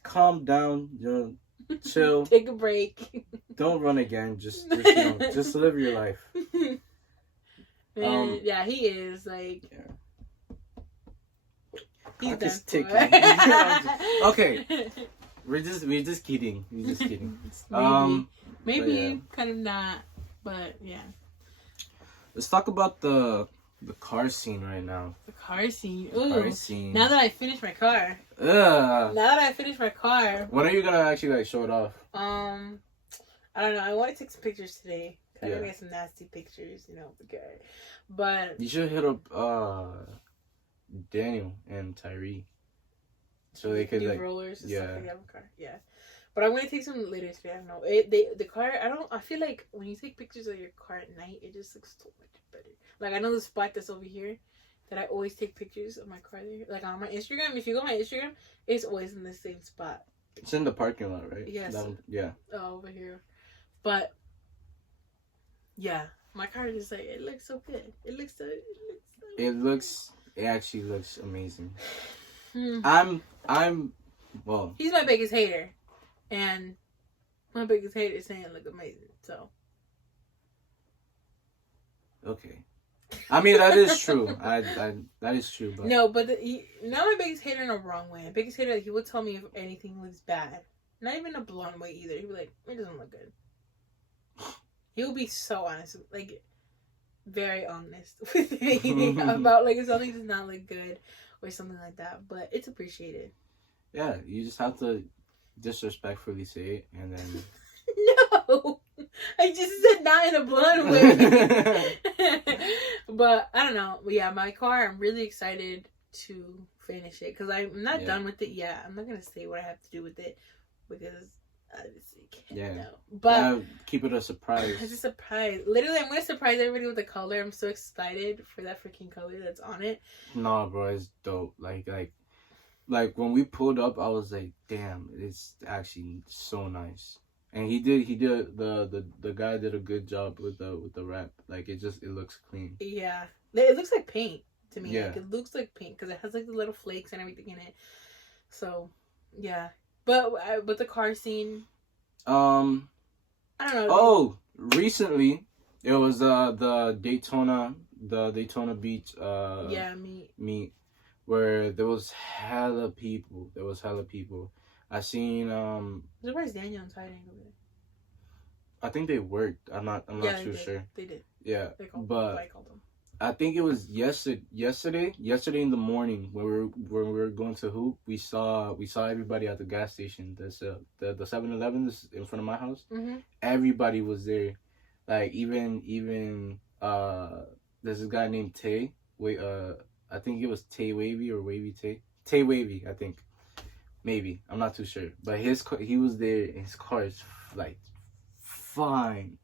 calm down, chill. Take a break. Don't run again. Just live your life. Man, yeah, he is like. Yeah. He's Clock is done ticking. for. Okay. We're just kidding. We're just kidding. Maybe yeah. kind of not, but yeah. Let's talk about the car scene right now. The car scene. The Ooh. car scene. Now that I finished my car. Ugh. Now that I finished my car. When are you gonna actually like show it off? I don't know. I want to take some pictures today. I'm gonna get some nasty pictures, you know, okay. But you should hit up Daniel and Tyree. So they could like rollers and stuff like that with car. Yeah. But I'm gonna take some later today. I don't know. The car I feel like when you take pictures of your car at night, it just looks so much better. Like I know the spot that's over here that I always take pictures of my car there. Like on my Instagram. If you go on my Instagram, it's always in the same spot. It's in the parking lot, right? Yes. Yeah. Oh, over here. But yeah, my car is like it looks so good. It actually looks amazing. Hmm. Well, he's my biggest hater, and my biggest hater is saying it look amazing. So okay, I mean that is true. I that is true. But no, but not my biggest hater in a wrong way. My biggest hater, he would tell me if anything looks bad. Not even a blunt way either. He'd be like, it doesn't look good. He would be so honest, like very honest with me about like if something does not look good or something like that. But it's appreciated. Yeah, you just have to disrespectfully say it, and then. No, I just said not in a blunt way. But I don't know. But yeah, my car. I'm really excited to finish it because I'm not done with it yet. I'm not gonna say what I have to do with it because I just can't know. But keep it a surprise. It's a surprise. Literally, I'm gonna surprise everybody with the color. I'm so excited for that freaking color that's on it. No, bro, it's dope. Like when we pulled up, I was like, damn, it's actually so nice. And he did the guy did a good job with the wrap. Like it looks clean. Yeah, it looks like paint to me. Yeah, like, it looks like paint because it has like the little flakes and everything in it. So yeah, but the car scene. I don't know. Oh, recently it was the Daytona Beach meet where there was hella people. I seen Where's Daniel and Ty over there? I think they worked. I'm not too sure. They did. Yeah, I called them. I think it was yesterday in the morning when we were going to hoop. We saw everybody at the gas station. There's the 7-Eleven is in front of my house. Mm-hmm. Everybody was there. Like even there's this guy named Tay. I think it was Tay Wavy or Wavy Tay. Tay Wavy, I think. Maybe. I'm not too sure. But he was there and his car is like fine.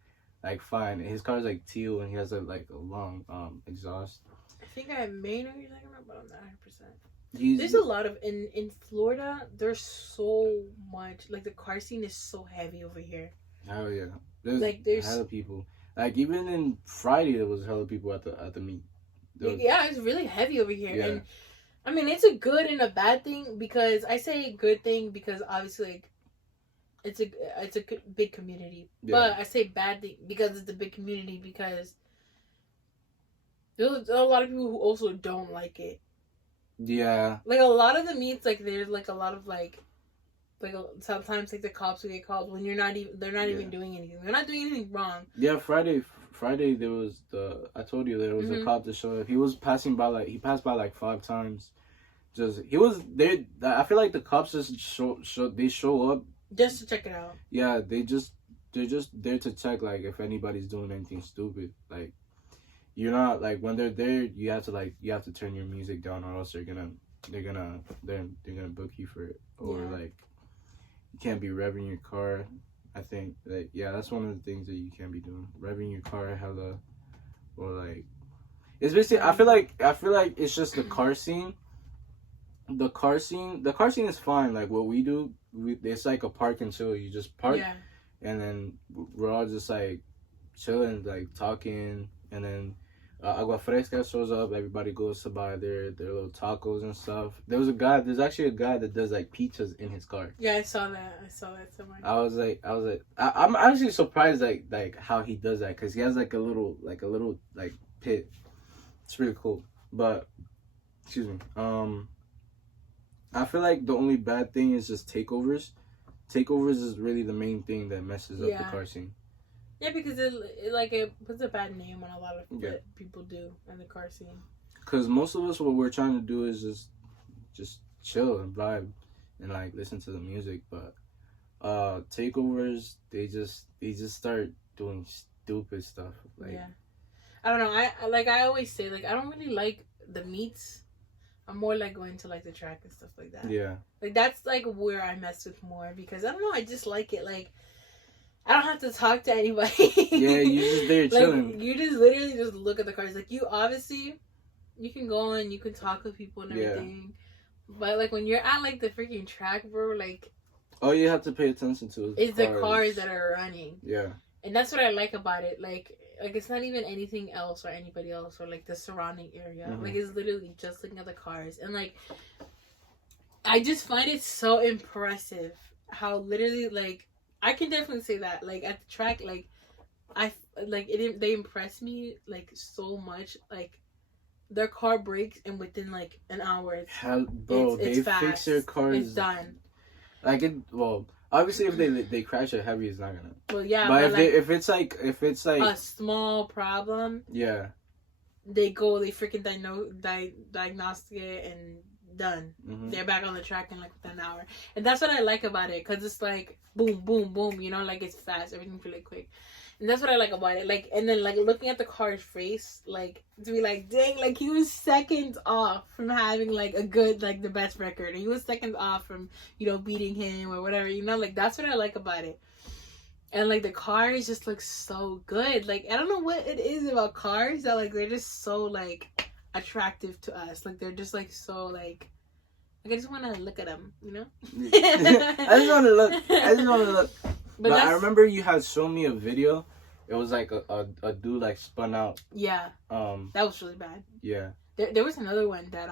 Like fine. And his car is like teal and he has a long exhaust. I think I may know what you're talking about, but I'm not 100%. There's a lot of in Florida, there's so much like the car scene is so heavy over here. Oh yeah. There's hella people. Like even in Friday there was hella people at the meet. Yeah, it's really heavy over here. Yeah. And I mean, it's a good and a bad thing because I say good thing because obviously like, it's a big community. Yeah. But I say bad thing because it's a big community because there's a lot of people who also don't like it. Yeah. Like a lot of the meets, like there's like a lot of like sometimes like the cops will get called when they're not even doing anything. They're not doing anything wrong. Yeah, Friday there was I told you there was a cop that showed up. He was passing by he passed by 5 times. He was there. I feel like the cops just show up just to check it out. Yeah, they're just there to check if anybody's doing anything stupid. Like you're not when they're there, you have to turn your music down or else they're gonna book you for it. Or you can't be revving your car. I think that's one of the things that you can't be doing. Revving your car hella, or it's basically. I feel like it's just the car scene. The car scene is fine. Like what we do, it's like a park and chill. You just park, and then we're all just chilling, talking, and then Agua Fresca shows up. Everybody goes to buy their little tacos and stuff. There's actually a guy that does pizzas in his car. Yeah, I saw that somewhere. I'm actually surprised how he does that because he has a little pit. It's really cool. But excuse me. I feel like the only bad thing is just takeovers. Takeovers is really the main thing that messes up the car scene. Yeah, because it puts a bad name on a lot of what people do in the car scene. Because most of us, what we're trying to do is just chill and vibe and like listen to the music. But takeovers, they just start doing stupid stuff. Like, I don't know. I always say, like, I don't really like the meets. I'm more like going to like the track and stuff like that. Yeah. Like that's like where I mess with more because I don't know. I just like it. Like I don't have to talk to anybody. Yeah, you just there chilling. Like, you just literally just look at the cars. Like you obviously, you can go and you can talk with people and everything. But like when you're at like the freaking track, bro, like all you have to pay attention to is the cars that are running. Yeah. And that's what I like about it. Like it's not even anything else or anybody else or like the surrounding area. Mm-hmm. Like it's literally just looking at the cars. And like I just find it so impressive how literally like I can definitely say that like at the track like they impress me like so much. Like their car breaks and within like an hour it's fast. Fix their cars. It's done. Like obviously, if they crash it heavy, it's not gonna. Well, yeah, but if it's like a small problem, they freaking diagnostic it and done. Mm-hmm. They're back on the track in like an hour, and that's what I like about it because it's like boom, boom, boom. You know, like it's fast, everything's really quick, and that's what I like about it. Like, and then like looking at the car's face, like to be like, dang, like he was seconds off from having like a good like the best record, and he was seconds off from beating him or whatever. You know, like that's what I like about it. And like the cars just look so good. Like I don't know what it is about cars that like they're just so like attractive to us. Like they're just like so like I just want to look at them, you know. I just want to look. But I remember you had shown me a video. It was like a dude like spun out. Yeah. That was really bad. Yeah. There was another one that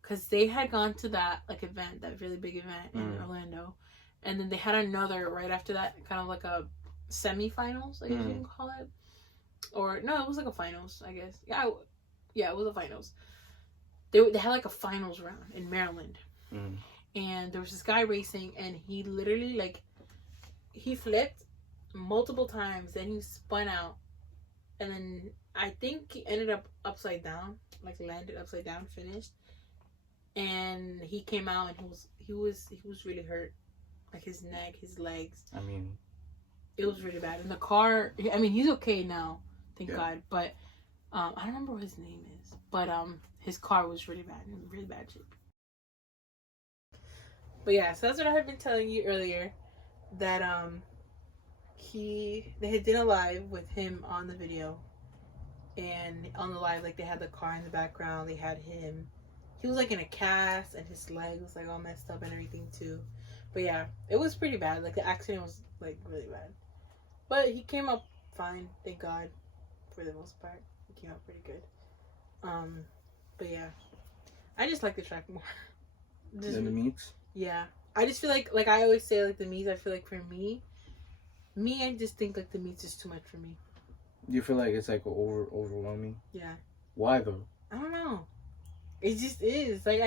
because they had gone to that like event, that really big event in Orlando. And then they had another right after that, kind of like a semifinals, I guess you can call it. Or, no, it was like a finals, I guess. Yeah, it was a finals. They had like a finals round in Maryland. And there was this guy racing, and he literally, like, he flipped multiple times, then he spun out. And then I think he ended up upside down, like landed upside down, finished. And he came out, and he was really hurt. Like his neck, his legs. I mean, it was really bad. In the car, I mean, he's okay now, thank God. But I don't remember what his name is. But his car was really bad, in really bad shape. But yeah, so that's what I had been telling you earlier. That they had done a live with him on the video, and on the live, like they had the car in the background. They had him. He was like in a cast, and his leg was like all messed up and everything too. But yeah, it was pretty bad. Like the accident was like really bad. But he came up fine, thank God, for the most part. He came out pretty good. But yeah, I just like the track more. Than the meets? Yeah. I just feel like I always say, like the meets, I feel like for me, I just think like the meets is too much for me. You feel like it's like overwhelming? Yeah. Why though? I don't know. It just is. Like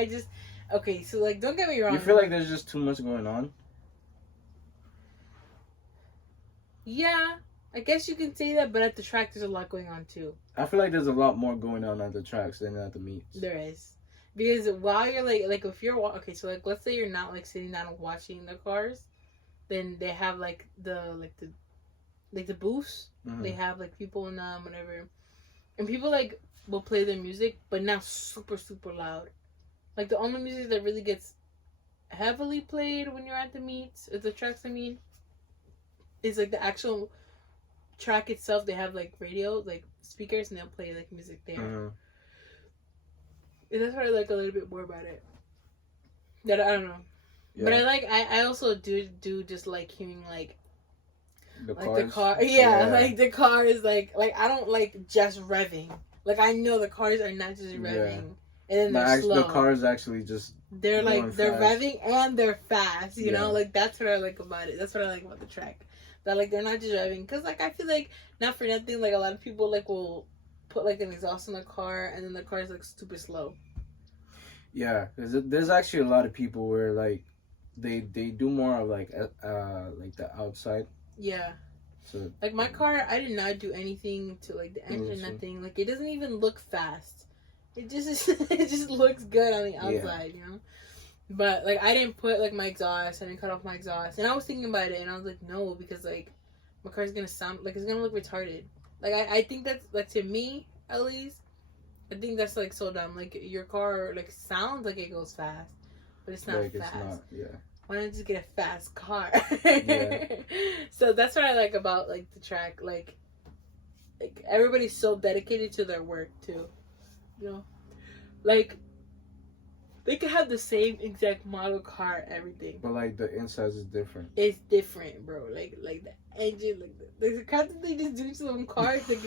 okay, so like don't get me wrong. You feel like there's just too much going on? Yeah, I guess you can say that, but at the track there's a lot going on too. I feel like there's a lot more going on at the tracks than at the meets. There is. Because while you're like if you're okay, so like let's say you're not like sitting down and watching the cars, then they have like the booths. Mm-hmm. They have like people in them, whatever, and people like will play their music, but not super super loud. Like the only music that really gets heavily played when you're at the meets, or the tracks, I mean, is like the actual track itself. They have like radio, like speakers, and they'll play like music there. Mm-hmm. And that's what I like a little bit more about it. That I don't know, but I also do just like hearing like the car, like the car is like I don't like just revving. Like I know the cars are not just revving. And then they're slow. The cars actually just they're revving and they're fast, you know? Like that's what I like about it. That's what I like about the track. That like they're not just revving, cuz like I feel like not for nothing like a lot of people like will put like an exhaust in the car, and then the car is like super slow. Yeah, there's actually a lot of people where like they do more of like the outside. Yeah. So like my car, I did not do anything to like the engine, nothing. Like it doesn't even look fast. It just it just looks good on the outside, you know. But like I didn't put like my exhaust. I didn't cut off my exhaust, and I was thinking about it, and I was like, no, because like my car's gonna sound like it's gonna look retarded. Like I think that's like, to me at least, I think that's like so dumb. Like your car like sounds like it goes fast, but it's not like, fast. It's not, yeah. Why not just get a fast car? Yeah. So that's what I like about like the track. Like everybody's so dedicated to their work too. You know, like they could have the same exact model car, everything, but like the insides is different. It's different, bro. Like the engine, like the crap that they just do to some cars, like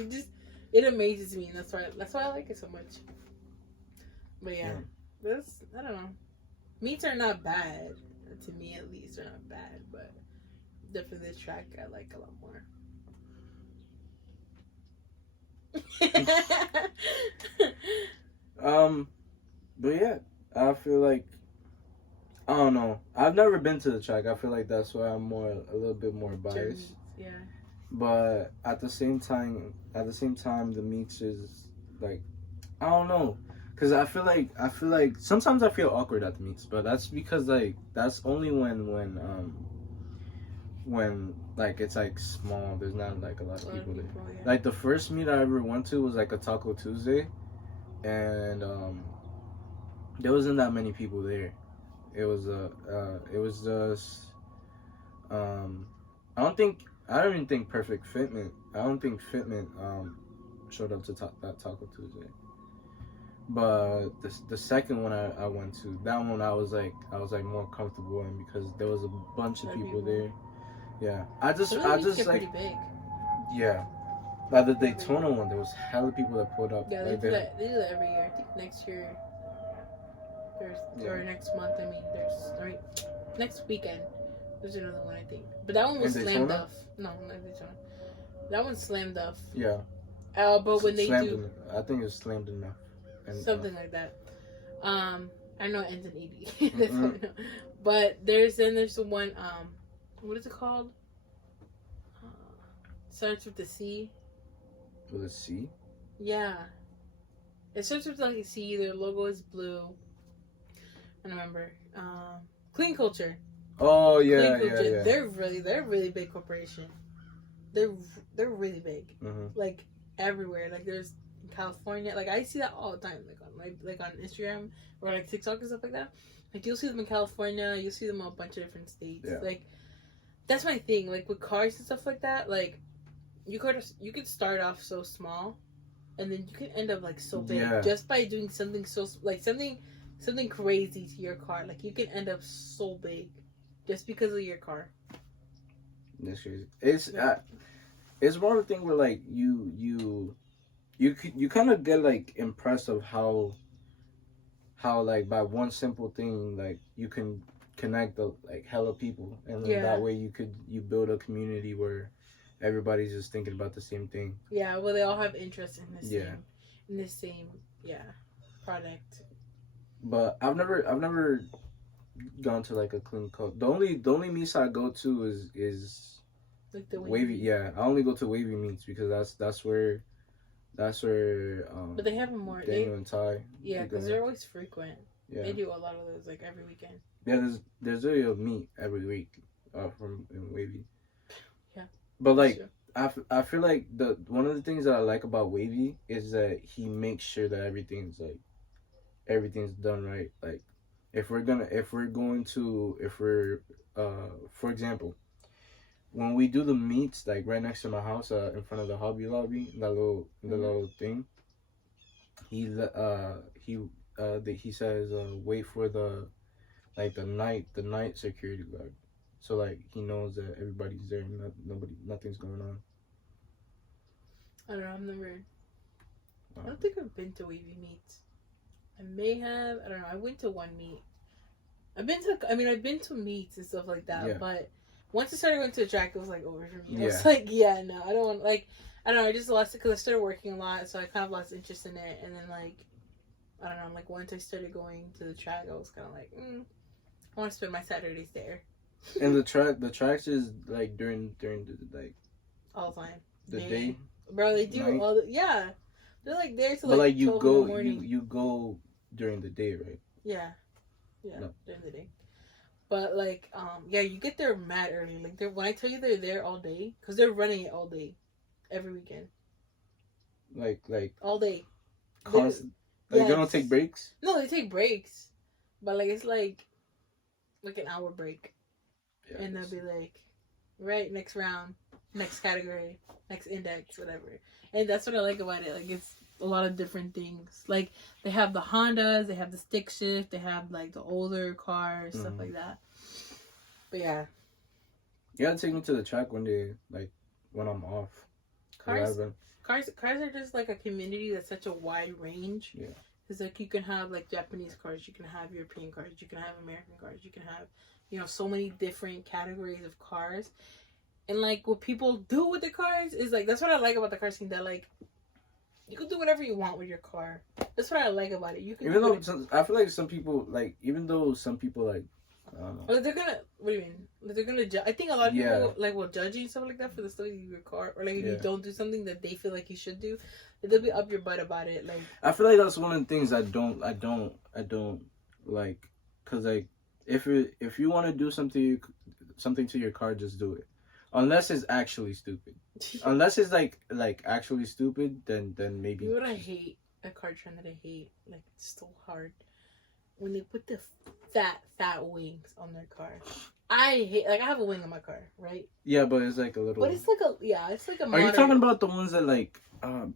it amazes me, and that's why I like it so much. But yeah. That's, I don't know. Meats are not bad, to me at least. They're not bad, but definitely this track I like a lot more. But yeah, I feel like, I don't know. I've never been to the track. I feel like that's why I'm a little bit more biased. Yeah. But at the same time, the meets is like, I don't know, cause I feel like sometimes I feel awkward at the meets, but that's because like that's only when like it's like small. There's not like a lot of people there. Yeah. Like the first meet I ever went to was like a Taco Tuesday, and there wasn't that many people there. It was just I don't even think Perfect Fitment. I don't think Fitment showed up to that Taco Tuesday. But the second one I went to, that one I was like more comfortable in because there was a bunch of people there. Yeah, I just like pretty big. Yeah, like the Daytona one, there was hella people that pulled up. Yeah, they do that every year. I think next year or next month. I mean, next weekend. There's another one, I think. But that one was slammed off. No, not Daytona. That one's slammed off. Yeah. But when they do... I think it's slammed enough. Something like that. I know it ends in 80. That's what I know. But there's the one, what is it called? Starts with the C. With a C? Yeah. It starts with like a C. Their logo is blue. I don't remember. Clean Culture. Oh yeah, yeah. They're really big corporation. They're really big. Mm-hmm. Like everywhere. Like there's in California. Like I see that all the time. Like on Instagram or like TikTok and stuff like that. Like you'll see them in California. You'll see them in a bunch of different states. Yeah. Like that's my thing. Like with cars and stuff like that. Like you could start off so small, and then you can end up like so big just by doing something so like something crazy to your car. Like you can end up so big. Just because of your car. That's crazy. It's more of a thing where like you kind of get like impressed of how like by one simple thing like you can connect the like hella people, and then that way you build a community where everybody's just thinking about the same thing. Yeah, well they all have interest in the same product. But I've never gone to like a clean coat. The only meets I go to is like the wavy. Yeah, I only go to wavy meets because that's where but they have them more. Daniel and Ty. Yeah, because they're always frequent. Yeah, they do a lot of those like every weekend. Yeah, there's really a meet every week from wavy. Yeah, but like I feel like one of the things that I like about wavy is that he makes sure that everything's done right. Like if we're for example, when we do the meets like right next to my house in front of the Hobby Lobby, the little thing, he says wait for the night security guard, so like he knows that everybody's there and nothing's going on. I don't know, I've never I don't think I've been to wavy meets. I may have. I don't know. I went to one meet. I've been to meets and stuff like that. Yeah. But once I started going to the track, it was like over for me. I was like, yeah, no, I don't want. Like, I don't know, I just lost it because I started working a lot, so I kind of lost interest in it. And then, like, I don't know, like, once I started going to the track, I was kind of like, I want to spend my Saturdays there. And the tracks is, like, during the, like... All the time. The day? Bro, they do night? all the... Yeah. They're, like, there till, but, like, you 12 go, in the morning. you go during the day, right? Yeah. Yeah, no. during the day. But, like, yeah, you get there mad early. Like, when I tell you they're there all day, because they're running it all day. Every weekend. Like all day. Constant. Like, yes. they don't take breaks? No, they take breaks. But, like, it's like an hour break. Yeah, and they'll be like, right, next round, next category, next index, whatever. And that's what I like about it. Like, it's a lot of different things. Like, they have the Hondas, they have the stick shift, they have, like, the older cars, stuff like that. But, yeah. You gotta take me to the track one day, like, when I'm off. Cars are just, like, a community that's such a wide range. Yeah. Because, like, you can have, like, Japanese cars, you can have European cars, you can have American cars, you can have, you know, so many different categories of cars. And, like, what people do with the cars is, like, that's what I like about the car scene, that, like, you can do whatever you want with your car. That's what I like about it. You can even though I feel like some people, like, even though some people, like, I don't know. Well, they're gonna, what do you mean? They're gonna judge. I think a lot of people, like, will judge you and stuff like that for the stuff in your car. Or, like, if you don't do something that they feel like you should do, they'll be up your butt about it. Like, I feel like that's one of the things I don't like. Because, like, if you want to do something to your car, just do it. Unless it's actually stupid. Unless it's, like actually stupid, then maybe. You know what I hate? A car trend that I hate? Like, it's so hard. When they put the fat wings on their car. I hate, like, I have a wing on my car, right? Yeah, but it's like a little. But it's like a. Are you talking about the ones that, like, I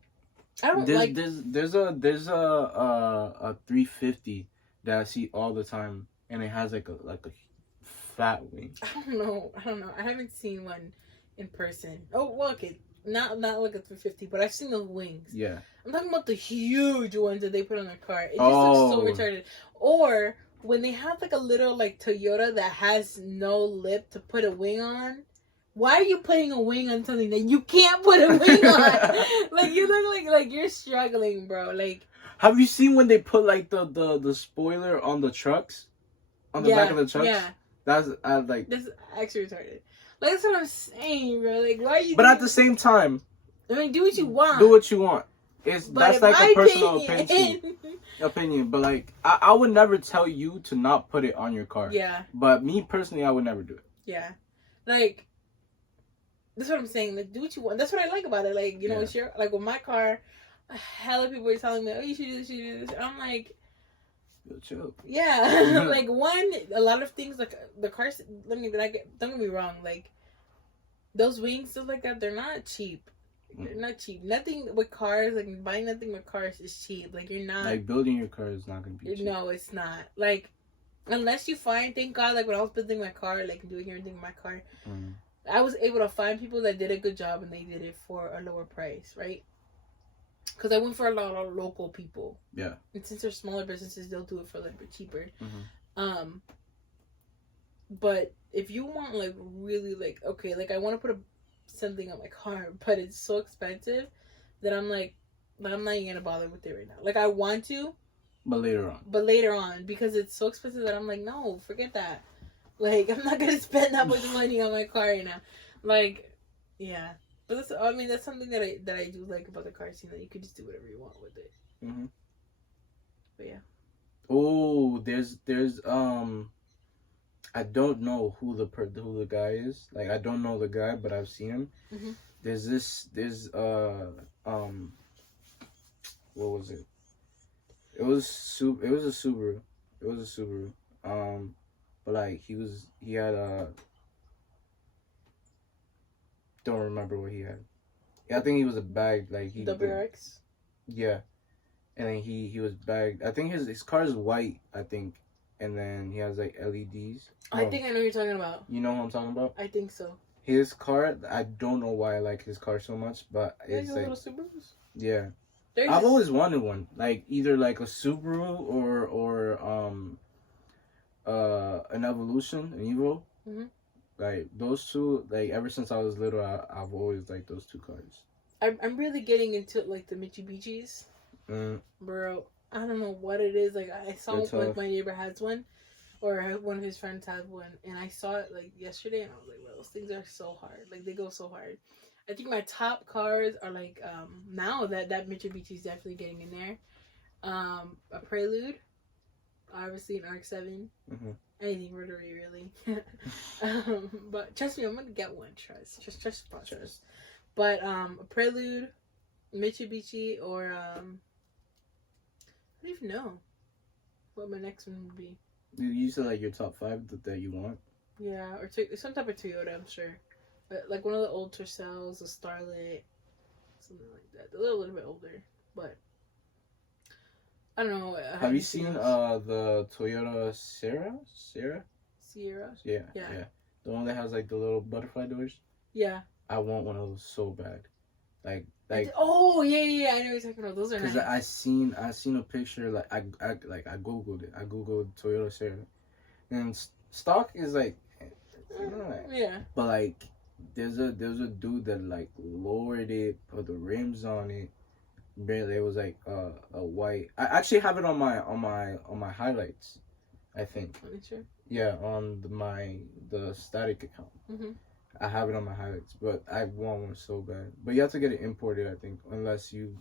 don't like. There's a 350 that I see all the time, and it has like a fat wing. I don't know. I haven't seen one in person. Oh, well, okay. Not like a 350, but I've seen those wings. Yeah. I'm talking about the huge ones that they put on their car. It just looks so retarded. Or when they have like a little like Toyota that has no lip to put a wing on. Why are you putting a wing on something that you can't put a wing on? Like, you look like you're struggling, bro. Like, have you seen when they put like the spoiler on the trucks, on the back of the trucks? Yeah. That's actually retarded. Like, that's what I'm saying, bro. Like, why are you? But at the same time, I mean, do what you want. Do what you want. That's like a personal opinion. But, like, I would never tell you to not put it on your car. Yeah. But me personally, I would never do it. Yeah. Like, that's what I'm saying. Like, do what you want. That's what I like about it. Like, you know, it's your, like, with my car, hella people are telling me, oh, you should do this, you should do this. And I'm like, chill. Yeah. Like, a lot of things, like, the cars, don't get me wrong, like, those wings, stuff like that, they're not cheap. They're not cheap. Nothing with cars, like, buying nothing with cars is cheap. Like, you're not. Like, building your car is not going to be cheap. No, it's not. Like, unless you find, thank God, like, when I was building my car, like, doing everything in my car, I was able to find people that did a good job and they did it for a lower price, right? Because I went for a lot of local people. Yeah. And since they're smaller businesses, they'll do it for a little bit cheaper. But if you want, like, really, like, okay, like, I want to put something on my car, but it's so expensive that I'm like, I'm not even going to bother with it right now. Like, I want to. But later on. Because it's so expensive that I'm like, no, forget that. Like, I'm not going to spend that much money on my car right now. Like, yeah. But that's something that I do like about the car scene, that you could just do whatever you want with it. But yeah. Oh, there's I don't know who the guy is. Like, I don't know the guy, but I've seen him. There's what was it? It was a Subaru. But, like, he had don't remember what he had. Yeah, I think he was a bag, like, he WRX? Yeah. And then he was bagged. I think his car is white, I think. And then he has, like, LEDs. I think I know what you're talking about. You know what I'm talking about? I think so. His car, I don't know why I like his car so much, but it's like, little Subarus? Yeah. I've always wanted one. Like, either like a Subaru or an Evolution, an Evo. Like, those two, like, ever since I was little, I've always liked those two cars. I'm really getting into like the Mitsubishis. Bro, I don't know what it is. Like I saw like my neighbor has one, or one of his friends has one, and I saw it like yesterday, and I was like, well, those things are so hard. Like they go so hard. I think my top cars are like now that Mitsubishi is definitely getting in there. A Prelude, obviously an RX-7. Mm-hmm. Anything rotary really. But trust me, I'm gonna get one. Trust. But a Prelude, Mitsubishi, or I don't even know what my next one would be. You said like your top 5 that you want. Yeah, or some type of Toyota, I'm sure. But like one of the old Tercels, a Starlet, something like that. A little bit older, but I don't know. Have you seen the Toyota Sierra? Sierra? Yeah. The one that has like the little butterfly doors? Yeah. I want one of those so bad. Like oh yeah, I know what you're talking about. Those are nice. Because I seen a picture, like I googled it. I googled Toyota Sierra, and stock is like, yeah. But like, there's a dude that like lowered it, put the rims on it. Barely, it was like a white. I actually have it on my highlights. I think. Sure. Yeah, on the static account. Mm-hmm. I have it on my highlights, but I want one so bad. But you have to get it imported, I think, unless you.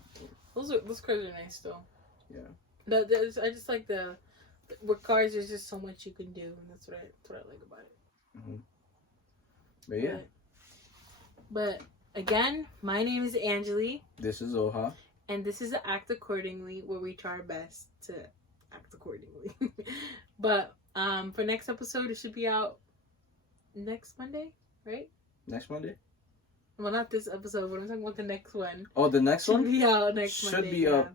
Those cars are nice though. Yeah. I just like with cars. There's just so much you can do, and that's what I like about it. Mm-hmm. But yeah. But again, my name is Angeli. This is Oha. And this is Act Accordingly, where we try our best to act accordingly. But for next episode, it should be out next Monday. Right? Next Monday? Well, not this episode, but I'm talking about the next one. Oh, the next one? Should be out next Monday. Should be up.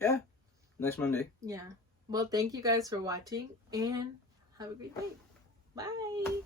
Yeah. Next Monday. Yeah. Well, thank you guys for watching, and have a great day. Bye.